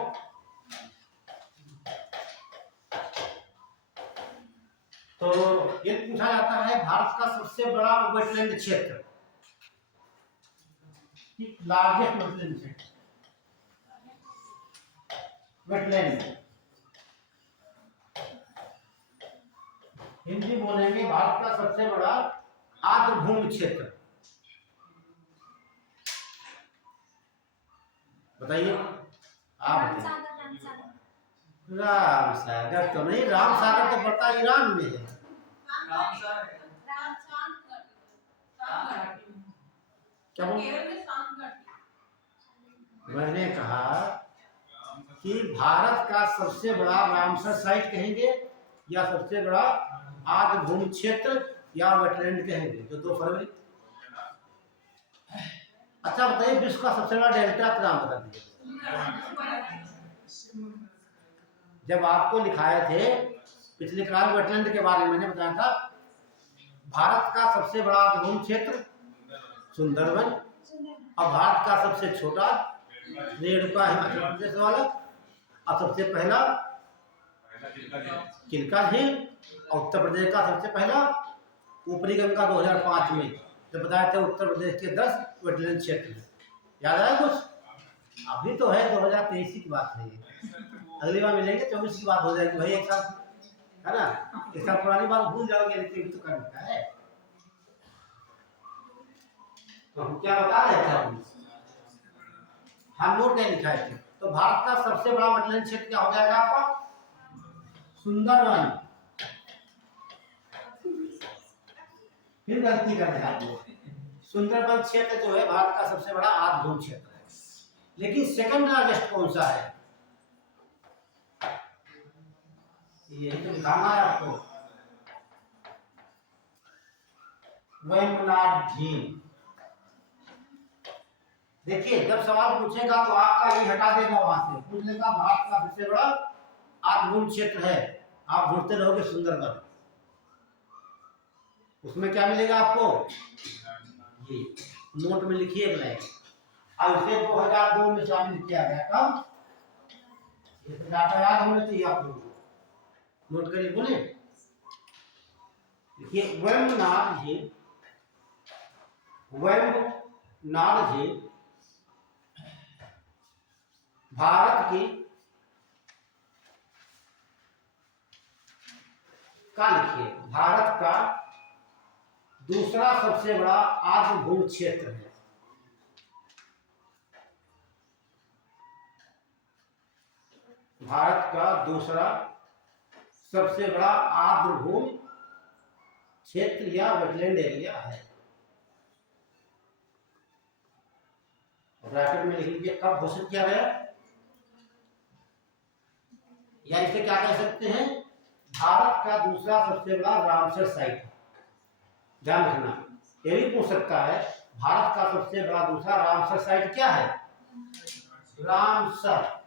तो ये पूछा जाता है भारत का सबसे बड़ा वेटलैंड क्षेत्र, लार्जेस्ट वेटलैंड क्षेत्र, वेटलैंड हिंदी बोलेंगे भारत का सबसे बड़ा आर्द्रभूमि क्षेत्र। बताइए आप। राम सागर तो नहीं, राम सागर तो पड़ता ईरान में है। क्या बोल? मैंने कहा कि भारत का सबसे बड़ा रामसर साइट कहेंगे या सबसे बड़ा आर्द्रभूमि क्षेत्र या वेटलैंड कहेंगे, जो 2 फरवरी अच्छा बताइए, विश्व का सबसे बड़ा डेल्टा का नाम बता दीजिए। जब आपको लिखाए थे पिछले क्लास में वेटलैंड के बारे में, मैंने बताया था भारत का सबसे बड़ा आर्द्रभूमि क्षेत्र सुंदरबन, और भारत का सबसे छोटा रेणुका हिमाचल प्रदेश वाला, और सबसे पहला चिल्का झील, और उत्तर प्रदेश का सबसे पहला ऊपरी गंगा 2005 में जब बताया था उत्तर प्रदेश के 10 वेटलैंड क्षेत्र। याद आया कुछ? अभी तो है 2023 की बात है ये, अगली बार मिलेंगे 24 की बात हो जाएगी भाई, एक साल है ना, एक साल पुरानी बात भूल जाओगे, लेकिन तो करना है। तो हम क्या बता रहे थे अभी? हम नोट नहीं लिखाए थे। तो भारत का सबसे बड़ा वेटलैंड क्षेत्र क्या हो जाएगा आपका? सुंदरबन। फिर गलती कर दिया आपने, सुंदरबन क्षेत्र जो है भारत का सबसे बड़ा आर्द्रभूमि क्षेत्र है, लेकिन सेकंड लार्जेस्ट कौन सा है? यही तो दिखाना है आपको, वेम्बनाड झील। देखिए जब सवाल पूछेगा तो आपका ये हटा देगा, वहां से पूछ लेगा भारत का सबसे बड़ा आर्द्रभूमि क्षेत्र है, आप ढूंढते रहोगे सुंदरबन, उसमें क्या मिलेगा आपको? ये नोट में लिखिए लाइन, अब इसे 2002 में शामिल किया गया। कब? ये तो डाटा याद होना चाहिए आप लोगों को, नोट करिए, बोले देखिए वेम्बनाड झील, वेम्बनाड झील भारत की का लिखिए, भारत का दूसरा सबसे बड़ा आर्द्रभूमि क्षेत्र है। भारत का दूसरा सबसे बड़ा आर्द्रभूमि क्षेत्र या वेटलैंड एरिया है। ब्रैकेट में लिख लीजिए कब घोषित किया गया, या इसे क्या कह सकते हैं? भारत का दूसरा सबसे बड़ा रामसर साइट। ध्यान रखना, ये भी पूछ सकता है भारत का सबसे बड़ा दूसरा रामसर साइट क्या है? Ramsar.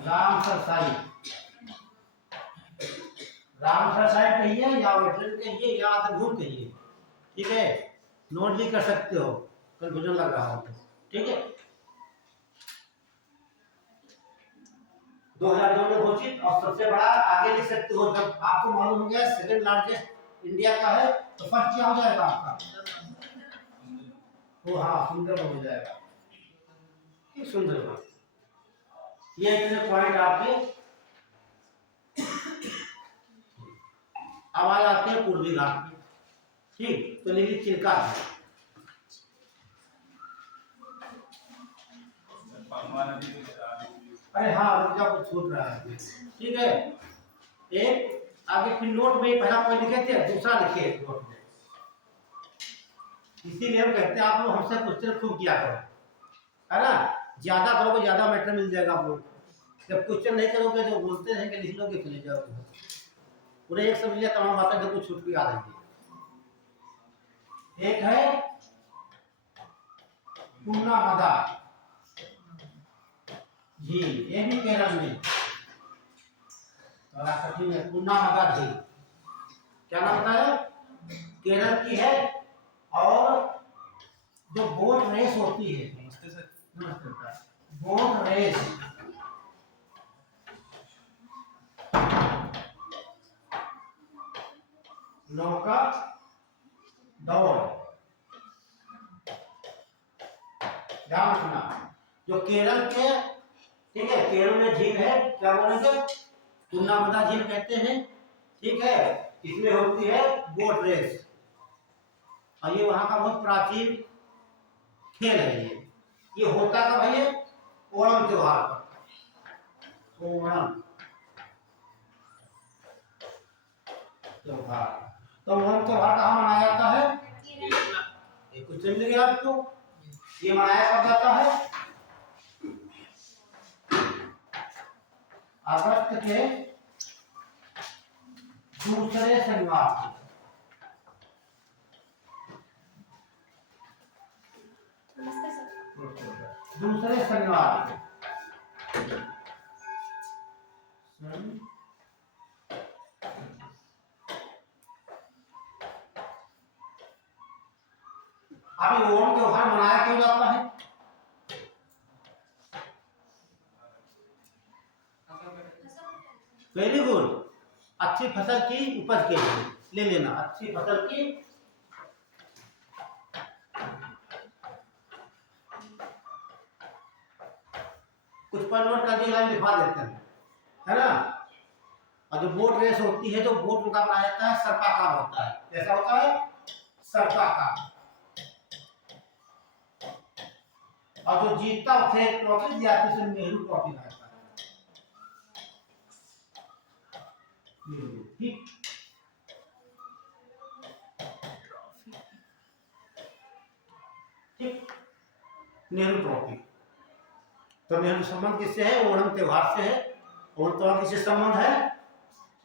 Ramsar site, Ramsar site कहिए या वेटलैंड कहिए या आर्द्रभूमि कहिए, ठीक है, नोट भी कर सकते हो, कंफ्यूजन लग रहा हो तो, ठीक है। 2002 में घोषित, और सबसे बड़ा आगे लिख सकते हो, जब आपको मालूम हो गया सेकंड लार्जेस्ट इंडिया का है तो फर्स्ट क्या हो जाएगा आपका? तो हाँ सुंदरबन हो जाएगा, सुंदरबन। ये इतने पॉइंट आपके। अब आ जाते हैं पूर्वी घाट में, ठीक, तो लिखिए चिल्का झील। अरे हाँ रुपया कुछ छूट रहा है, ठीक है। एक आगे फिर नोट में पहला पॉइंट लिखे थे, दूसरा लिखिए नोट में, इसीलिए हम कहते हैं आप लोग हमसे क्वेश्चन खूब किया करो, है ना, ज्यादा करोगे ज्यादा मैटर मिल जाएगा आप लोग। जब क्वेश्चन नहीं करोगे जो बोलते रहेंगे लिख लोगे चले जाओगे, पूरे एक समझ लिया तमाम बातें जो कुछ छूट भी आ रही है। एक है कुन्नामदा झील, ये भी केरल में, बड़ा कठिन है, कुन्नामदा झील, क्या नाम बताया? केरल की है, और जो बोट रेस होती है, नमस्ते सर, नमस्ते सर, बोट रेस, नौका दौड़, ध्यान रखना, जो केरल के, ठीक है, केरल में झील है, क्या बोलेंगे? कुन्नामदा झील कहते हैं, ठीक है, इसमें होती है बोट रेस, और ये वहां का बहुत प्राचीन खेल है। ये होता कब है? ये ओणम त्योहार पर, ओणम त्योहार। तो ओणम त्योहार कहाँ मनाया जाता है? ये कुछ समझ गया आपको? ये मनाया कब जाता है? अगस्त के दूसरे शनिवार को, नमस्ते सर। दूसरे शनिवार अभी ओणम त्योहार मनाया क्यों जाता है? वेरी गुड, अच्छी फसल की उपज के लिए। ले लेना, अच्छी फसल की कुछ पर नोट करके लाइन लिखवा देते हैं, है ना। और जो बोट रेस होती है, जो बोट मुकाबला बनाया जाता है, सर्पाकार होता है। कैसा होता है? सर्पाकार। और जो जीतता उसे एक ट्रॉफी दी जाती है, उसे नेहरू ट्रॉफी कहा जाता है। ठीक, ठीक, नेहरू ट्रॉफी। तो नेहरू संबंध किससे है? ओणम त्योहार से है। ओणम त्योहार किससे संबंध है?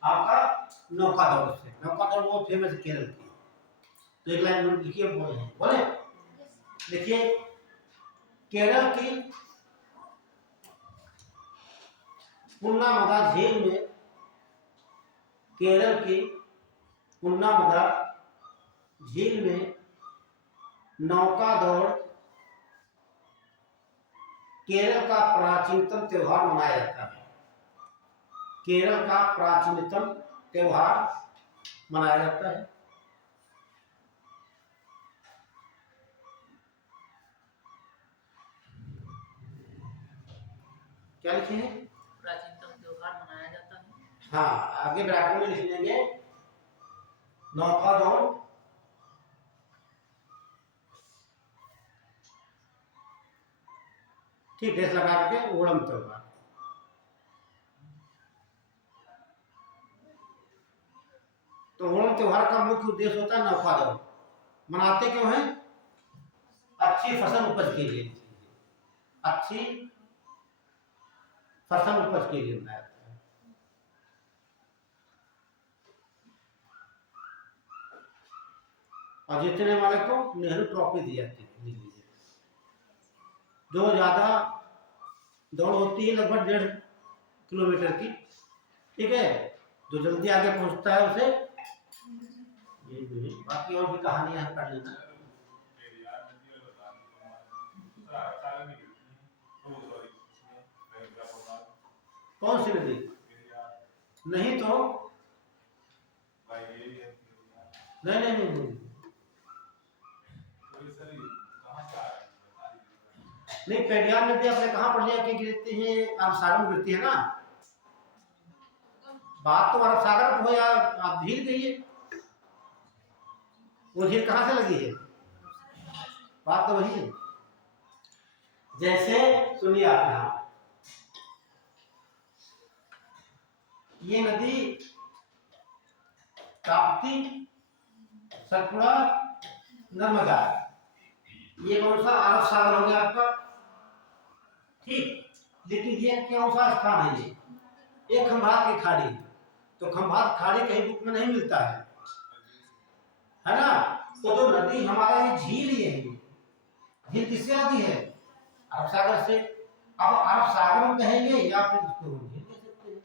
आपका नौका दौड़ से। नौका दौड़ बहुत फेमस है केरल की। तो एक लाइन नोट लिखिए, बोले देखिए, केरल की पुन्नामदा झील में, केरल की पुन्नामदा झील में नौका दौड़ केरल का प्राचीनतम त्योहार मनाया जाता है। केरल का प्राचीनतम त्योहार मनाया जाता है। क्या लिखे हैं? प्राचीनतम त्योहार मनाया जाता है। हाँ, आगे ब्रैकेट में लिख लेंगे नौका दौड़ ठीक है, लगा के ओणम त्योहार। तो ओणम त्योहार का मुख्य उद्देश्य होता है नौका दौड़। मनाते क्यों हैं? अच्छी फसल उपज के लिए। अच्छी फसल उपज के लिए मनाया जाता है। और जीतने वाले को नेहरू ट्रॉफी दी जाती है। जो ज्यादा दौड़ होती है, लगभग 1.5 किलोमीटर की, ठीक है, जो जल्दी आगे पहुंचता है उसे। बाकी और भी कहानियां पढ़ लेना। कौन सी नदी? नहीं तो नहीं नहीं नहीं, नहीं। नहीं, पेरियार नदी आपने कहाँ पढ़ लिया कि गिरती है? अरब सागर में गिरती है ना। बात तो अरब सागर हो या आप झील गई है। वो झील कहाँ से लगी है? बात तो वही है। जैसे सुनिए आप, यहाँ ये नदी ताप्ती, सतपुड़ा, नर्मदा, ये कौन सा? अरब सागर हो गया आपका, ठीक। लेकिन ये कौन सा स्थान है? ये खंभात की खाड़ी। तो खंभात खाड़ी कहीं बुक में नहीं मिलता है ना। तो जो नदी हमारा ये झील ही है, झील किससे आती है? अरब सागर से। अब अरब सागर में कहेंगे या फिर इसको झील कह सकते हैं।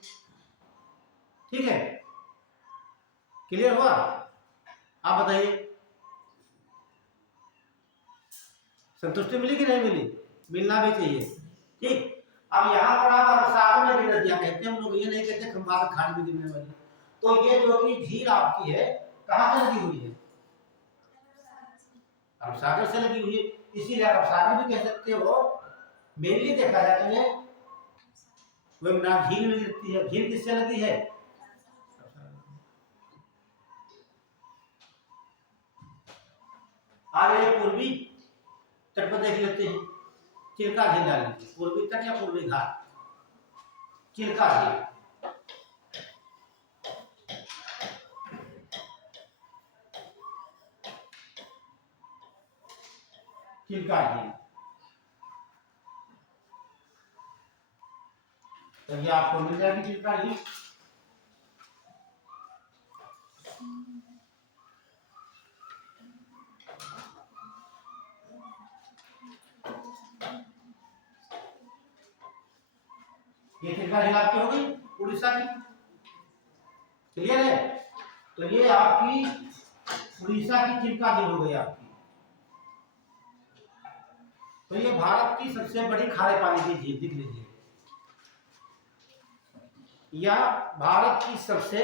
ठीक है, क्लियर हुआ? आप बताइए, संतुष्टि मिली कि नहीं मिली? मिलना भी चाहिए, ठीक। अब यहाँ पर आप अरब सागर में भी नदियां कहते हैं, हम लोग ये नहीं कहते खंभात खाड़ी में गिरने वाली। तो ये जो कि झील आपकी है, कहाँ से लगी हुई है? अरब सागर से लगी हुई है, इसीलिए अरब सागर भी कह सकते हो। मेनली देखा जाए तो वो ना झील में गिरती है। झील किससे लगी है? आगे पूर्वी तट पर देख लेते हैं, चिल्का झील डाल लीजिए। पूर्वी तट या पूर्वी घाट, चिल्का झील। चिल्का झील, तो ये आपको मिल जाएगी चिल्का झील। ये चिल्का झील आपकी हो गई उड़ीसा की। क्लियर है? तो ये आपकी उड़ीसा की चिल्का झील हो गई आपकी। तो ये भारत की सबसे बड़ी खारे पानी की झील, लिख लीजिए, या भारत की सबसे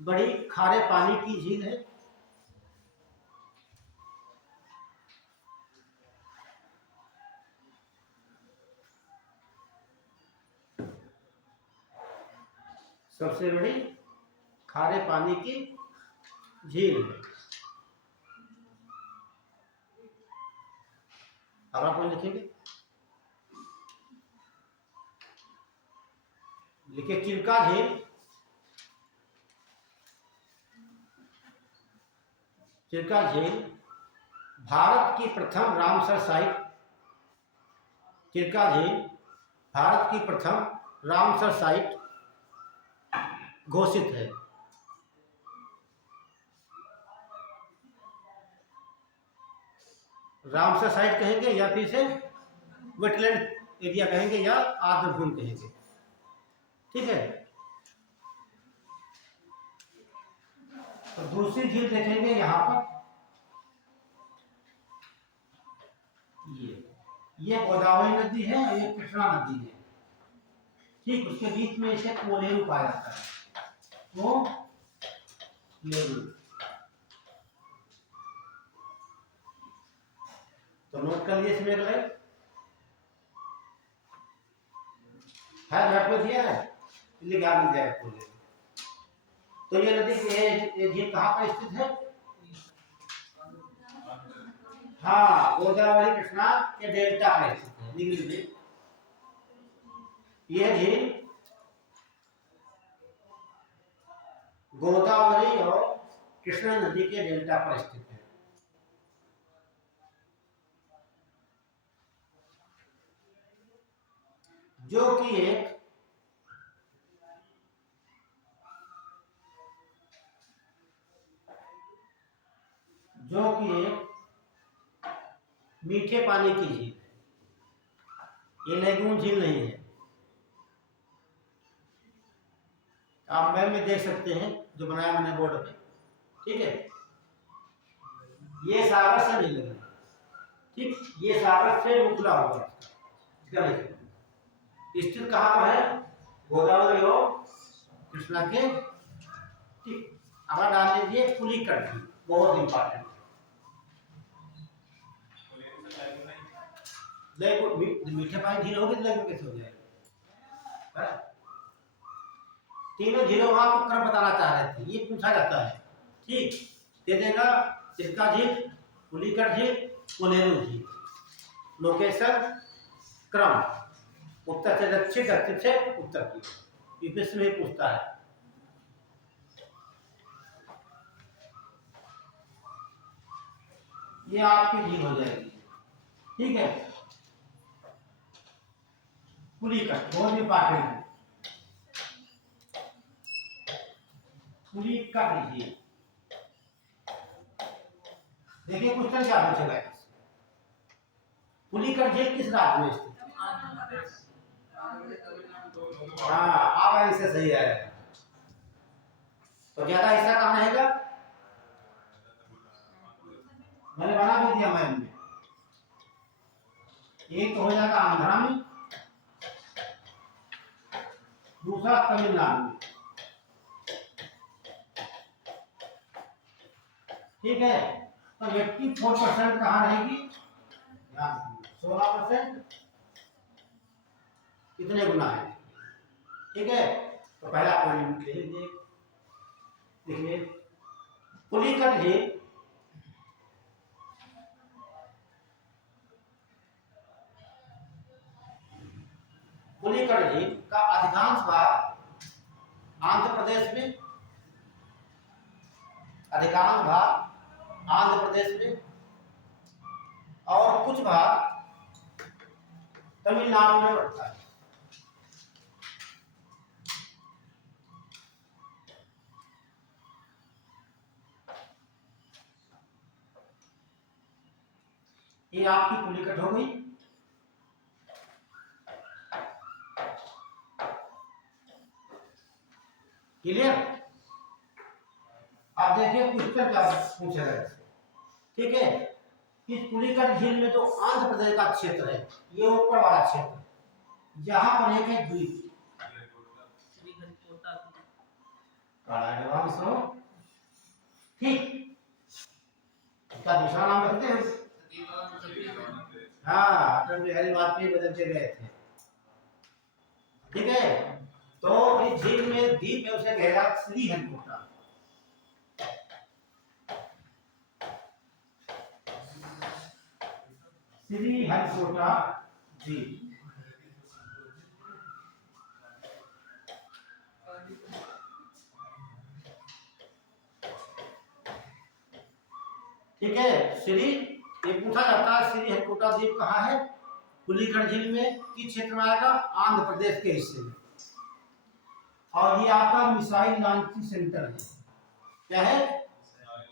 बड़ी खारे पानी की झील है। सबसे बड़ी खारे पानी की झील है। अब आप लिखेंगे, लिखे चिल्का झील, चिल्का झील भारत की प्रथम रामसर साइट। चिल्का झील भारत की प्रथम रामसर साइट घोषित है। रामसर साइट कहेंगे या फिर से वेटलैंड एरिया कहेंगे या आर्द्रभूमि कहेंगे। ठीक है, तो दूसरी झील देखेंगे यहां पर, ये गोदावरी नदी है और ये कृष्णा नदी है। ठीक, उसके बीच में इसे कोलेरू पाया जाता है। कोलेरू, तो नोट कर लिए इसमें है घाट में दिया है, लिख आ मिल जाएगा कोलेरू। तो ये नदी ये झील कहाँ पर स्थित है? हाँ, गोदावरी कृष्णा के डेल्टा पर स्थित है, लिख लीजिए। यह झील गोदावरी और कृष्णा नदी के डेल्टा पर स्थित है। जो कि एक मीठे पानी की झील है। ये लेगून झील नहीं है। आप मैप में देख सकते हैं जो बनाया मैंने बोर्ड पे। ठीक है, ये सागर से नहीं लगा, ठीक, ये सागर से उतला होगा। स्थित कहाँ पर है? गोदावरी और कृष्णा के, ठीक। अब डाल लीजिए पुलिकट झील, बहुत इंपॉर्टेंट। मीठे पानी झील होगी तो लेगून कैसे हो जाएगा? तीनों झीलों का आपको क्रम बताना चाह रहे थे, ये पूछा जाता है। ठीक, दे देगा चिल्का झील, पुलिकट झील, कोलेरू झील। लोकेशन, क्रम, उत्तर से दक्षिण, दक्षिण से उत्तर की, यूपीएससी में पूछता है। ये आपकी झील हो जाएगी। ठीक है, पुलिकट बहुत इंपॉर्टेंट है। पुलिकट झील, देखिए क्वेश्चन क्या पूछेगा। पुलिकट झील किस राज्य में स्थित है? हाँ, आप आंसर सही है। तो ज्यादा हिस्सा कहाँ रहेगा? मैंने बना भी दिया मैप में। एक तो हो जाएगा आंध्रा में, दूसरा तमिलनाडु में। ठीक है, तो 84% कहाँ रहेगी? 16% कितने गुना है? ठीक है, तो पहला पॉइंट लिख लीजिए, देखिए पुलिकट झील पुलिकट झील का अधिकांश भाग आंध्र प्रदेश में, अधिकांश भाग आंध्र प्रदेश में और कुछ भाग तमिलनाडु में पड़ता है। ये आपकी पुलिकट हो गई। क्लियर? आप देखिए क्वेश्चन क्या पूछा गया है, ठीक है। इस पुलिकट झील में जो आंध्र प्रदेश का क्षेत्र है, ये ऊपर वाला क्षेत्र, जहां पर एक है द्वीप, श्रीहरिकोटा की काला एडवांस हो, ठीक। इसका दूसरा नाम रखते हैं, हाँ, अटल बिहारी वाजपेयी बदलते गए थे, ठीक है। तो इस झील में द्वीप है, उसे घेरा श्रीहरिकोटा। श्रीहरिकोटा द्वीप, ठीक है। ये पूछा जाता है श्रीहरिकोटा द्वीप कहाँ है, पुलिकट झील में, किस क्षेत्र में आएगा, आंध्र प्रदेश के हिस्से में। और ये आपका मिसाइल लॉन्चिंग सेंटर है, क्या है,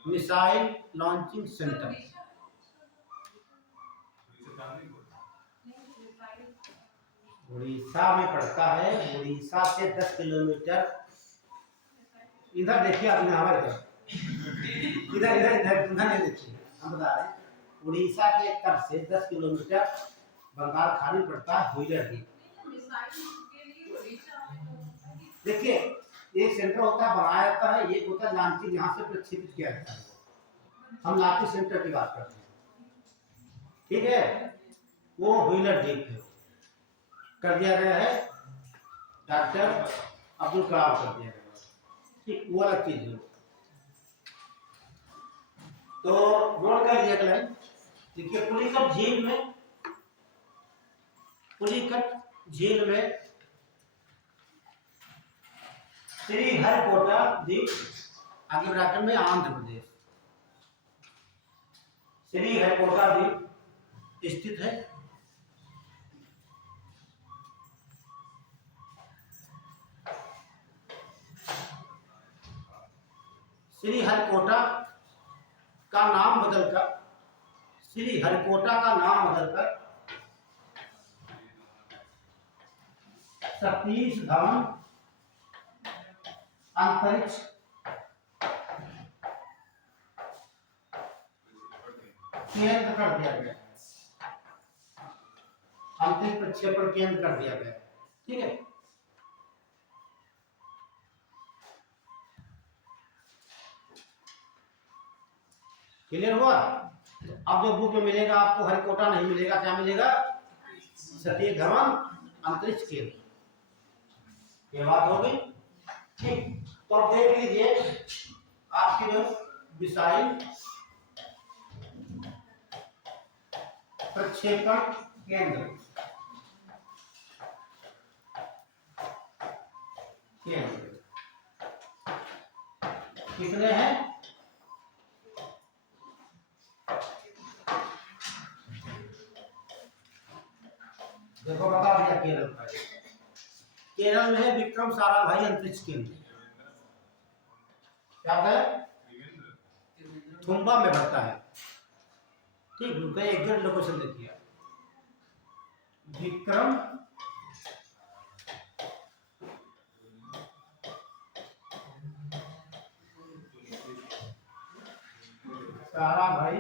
मिसाइल लॉन्चिंग सेंटर। उड़ीसा में पड़ता है, उड़ीसा से 10 किलोमीटर। इधर देखिए आप, यहाँ पर इधर इधर इधर इधर नहीं देखिए, हम बता रहे हैं उड़ीसा के तट से 10 किलोमीटर बंगाल खाड़ी पड़ता है, व्हीलर द्वीप। देखिए एक सेंटर होता है बनाया जाता है, एक होता है लॉन्चिंग, यहाँ से प्रक्षेपित किया जाता है। हम लॉन्चिंग सेंटर की बात करते हैं, ठीक है। वो व्हीलर द्वीप है, कर दिया गया है डॉक्टर अब्दुल कलाम कर दिया गया, ठीक, वो अलग चीज है। तो नोट कर दिया गया, देखिए पुलिकट झील में, पुलिकट झील में श्रीहरिकोटा द्वीप, आगे ब्रैकेट में आंध्र प्रदेश, श्रीहरिकोटा द्वीप स्थित है। श्रीहरिकोटा का नाम बदलकर, श्रीहरिकोटा का नाम बदलकर सतीश धवन अंतरिक्ष केंद्र कर दिया गया, अंतरिक्ष प्रक्षेपण केंद्र कर दिया गया, ठीक है। क्लियर हुआ? अब जो बुक में मिलेगा आपको हरिकोटा नहीं मिलेगा, क्या मिलेगा, सतीश धवन अंतरिक्ष केंद्र, ये बात हो गई, ठीक। तो अब देख लीजिए आपके जो मिसाइल प्रक्षेपण केंद्र, कितने हैं, देखो बता दिया केरल का, केरल में है विक्रम साराभाई अंतरिक्ष केंद्र, क्या है, थुम्बा में बढ़ता है, ठीक। उनका एग्जैक्ट लोकेशन देखिए, विक्रम साराभाई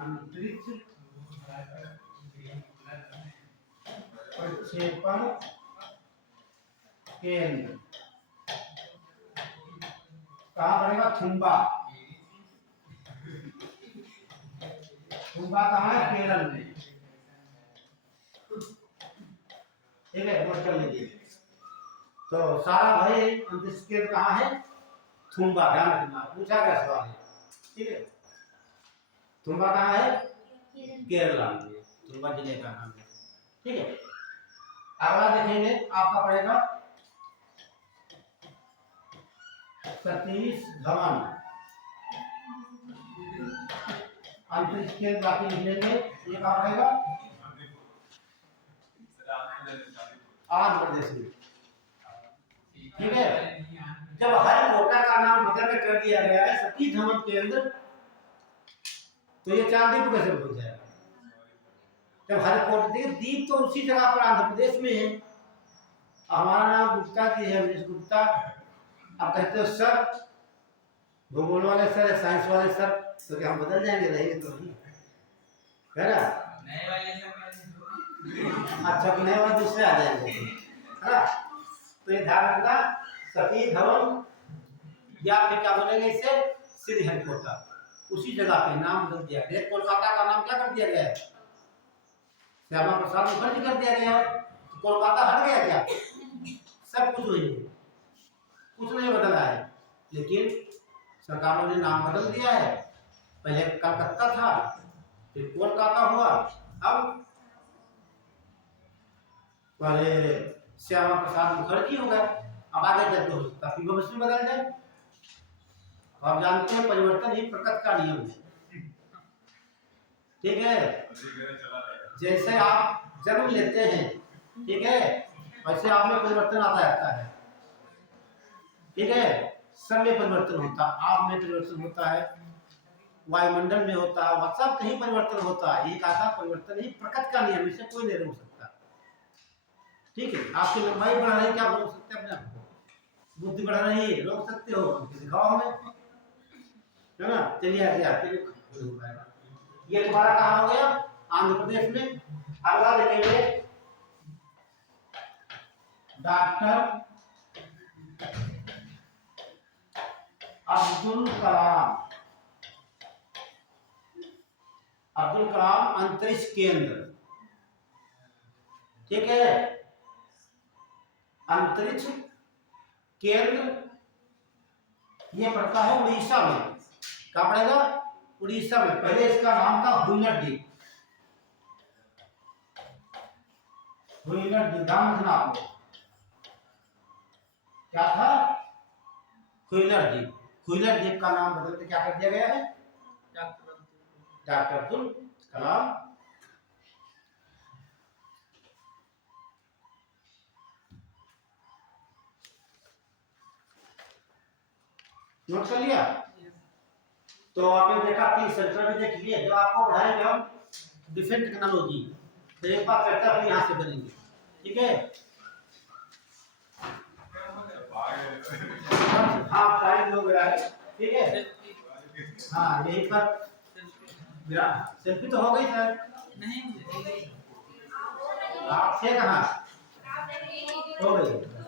अंतरिक्ष प्रक्षेपण केंद्र कहाँ पड़ेगा, थुम्बा, थुम्बा कहाँ है, केरल में, ठीक है, नोट कर लीजिए। तो साराभाई अंतरिक्ष केंद्र कहाँ है, थुम्बा, ध्यान रखना, पूछा गया सवाल है, ठीक है। थुम्बा कहाँ है, केरला में, थुम्बा जिले का नाम है, ठीक है। अगला देखेंगे आपका पड़ेगा सतीश धवन अंतरिक्ष केंद्र, बाकी लिख लेंगे, ये कहाँ पड़ेगा, आंध्र प्रदेश में, ठीक है। जब हरिकोटा का नाम बदल कर दिया गया है सतीश धवन केंद्र, तो ये चांदीपुर कैसे हो जाएगा, जब हरिकोटा, देखिए द्वीप तो उसी जगह पर आंध्र प्रदेश में है, हमारा नाम गुप्ता जी है, अमरीश गुप्ता। आप कहते हो सर, भूगोल वाले सर, साइंस वाले सर, तो क्या हम बदल जाएंगे? रहेंगे तो नहीं, है ना? नए वाले सब कैसे? अच्छा, नए वाले दूसरे आ जाएंगे, है ना? तो ये ध्यान रखना, सती धवन या फिर क्या बोलेंगे इसे, श्रीहरिकोटा, उसी जगह पे नाम बदल दिया गया। कोलकाता का नाम क्या कर दिया गया है? श्यामा प्रसाद मुखर्जी कर दिया गया है। कोलकाता हट गया क्या? सब कुछ वही है, कुछ नहीं बदला है, लेकिन सरकारों ने नाम बदल दिया है। पहले कलकत्ता था, फिर कोलकाता हुआ, अब पहले श्यामा प्रसाद मुखर्जी हो गया, अब आगे चलते हो सकता फिर भविष्य में बदल जाए। आप जानते हैं परिवर्तन ही प्रकृति का नियम है, ठीक है? जैसे आप जन्म लेते हैं, ठीक है, वैसे आप में परिवर्तन आता रहता है, ठीक है? सब में परिवर्तन होता है, आप में परिवर्तन होता है, वायुमंडल में होता है, वह सब कहीं परिवर्तन होता है। ये कहा था परिवर्तन ही प्रकृति का नियम, इसे कोई नहीं रोक सकता, ठीक है? आपकी लंबाई बढ़ रही है, क्या रोक सकते हैं अपने आप को? बुद्धि बढ़ रही है, रोक सकते हो? दिखाओ हमें, है ना? चलिए आगे आते हैं। ये तुम्हारा कहाँ हो गया? आंध्र प्रदेश में। अगला देखेंगे, डॉक्टर अब्दुल कलाम। अब्दुल कलाम अंतरिक्ष केंद्र, ठीक है? अंतरिक्ष केंद्र ये पड़ता है उड़ीसा में। क्या पड़ेगा? उड़ीसा में। पहले इसका नाम था हुइलर द्वीप। हुइलर द्वीप, ध्यान रखना आपको, क्या था? हुइलर द्वीप। हुइलर द्वीप का नाम बदल के क्या कर दिया गया है? डॉक्टर अब्दुल कलाम। नोट कर लिया? तो आपने देखा कि सेंटर में देख लिए, जो आपको पढ़ाएंगे हम डिफेंस टेक्नोलॉजी, तो एक बार चर्चा हम यहाँ से करेंगे, ठीक है? हाँ, टाइम हो गया है, ठीक है? हाँ, यहीं पर सेल्फी तो हो गई सर। नहीं मुझे आप थे कहाँ? हो गई।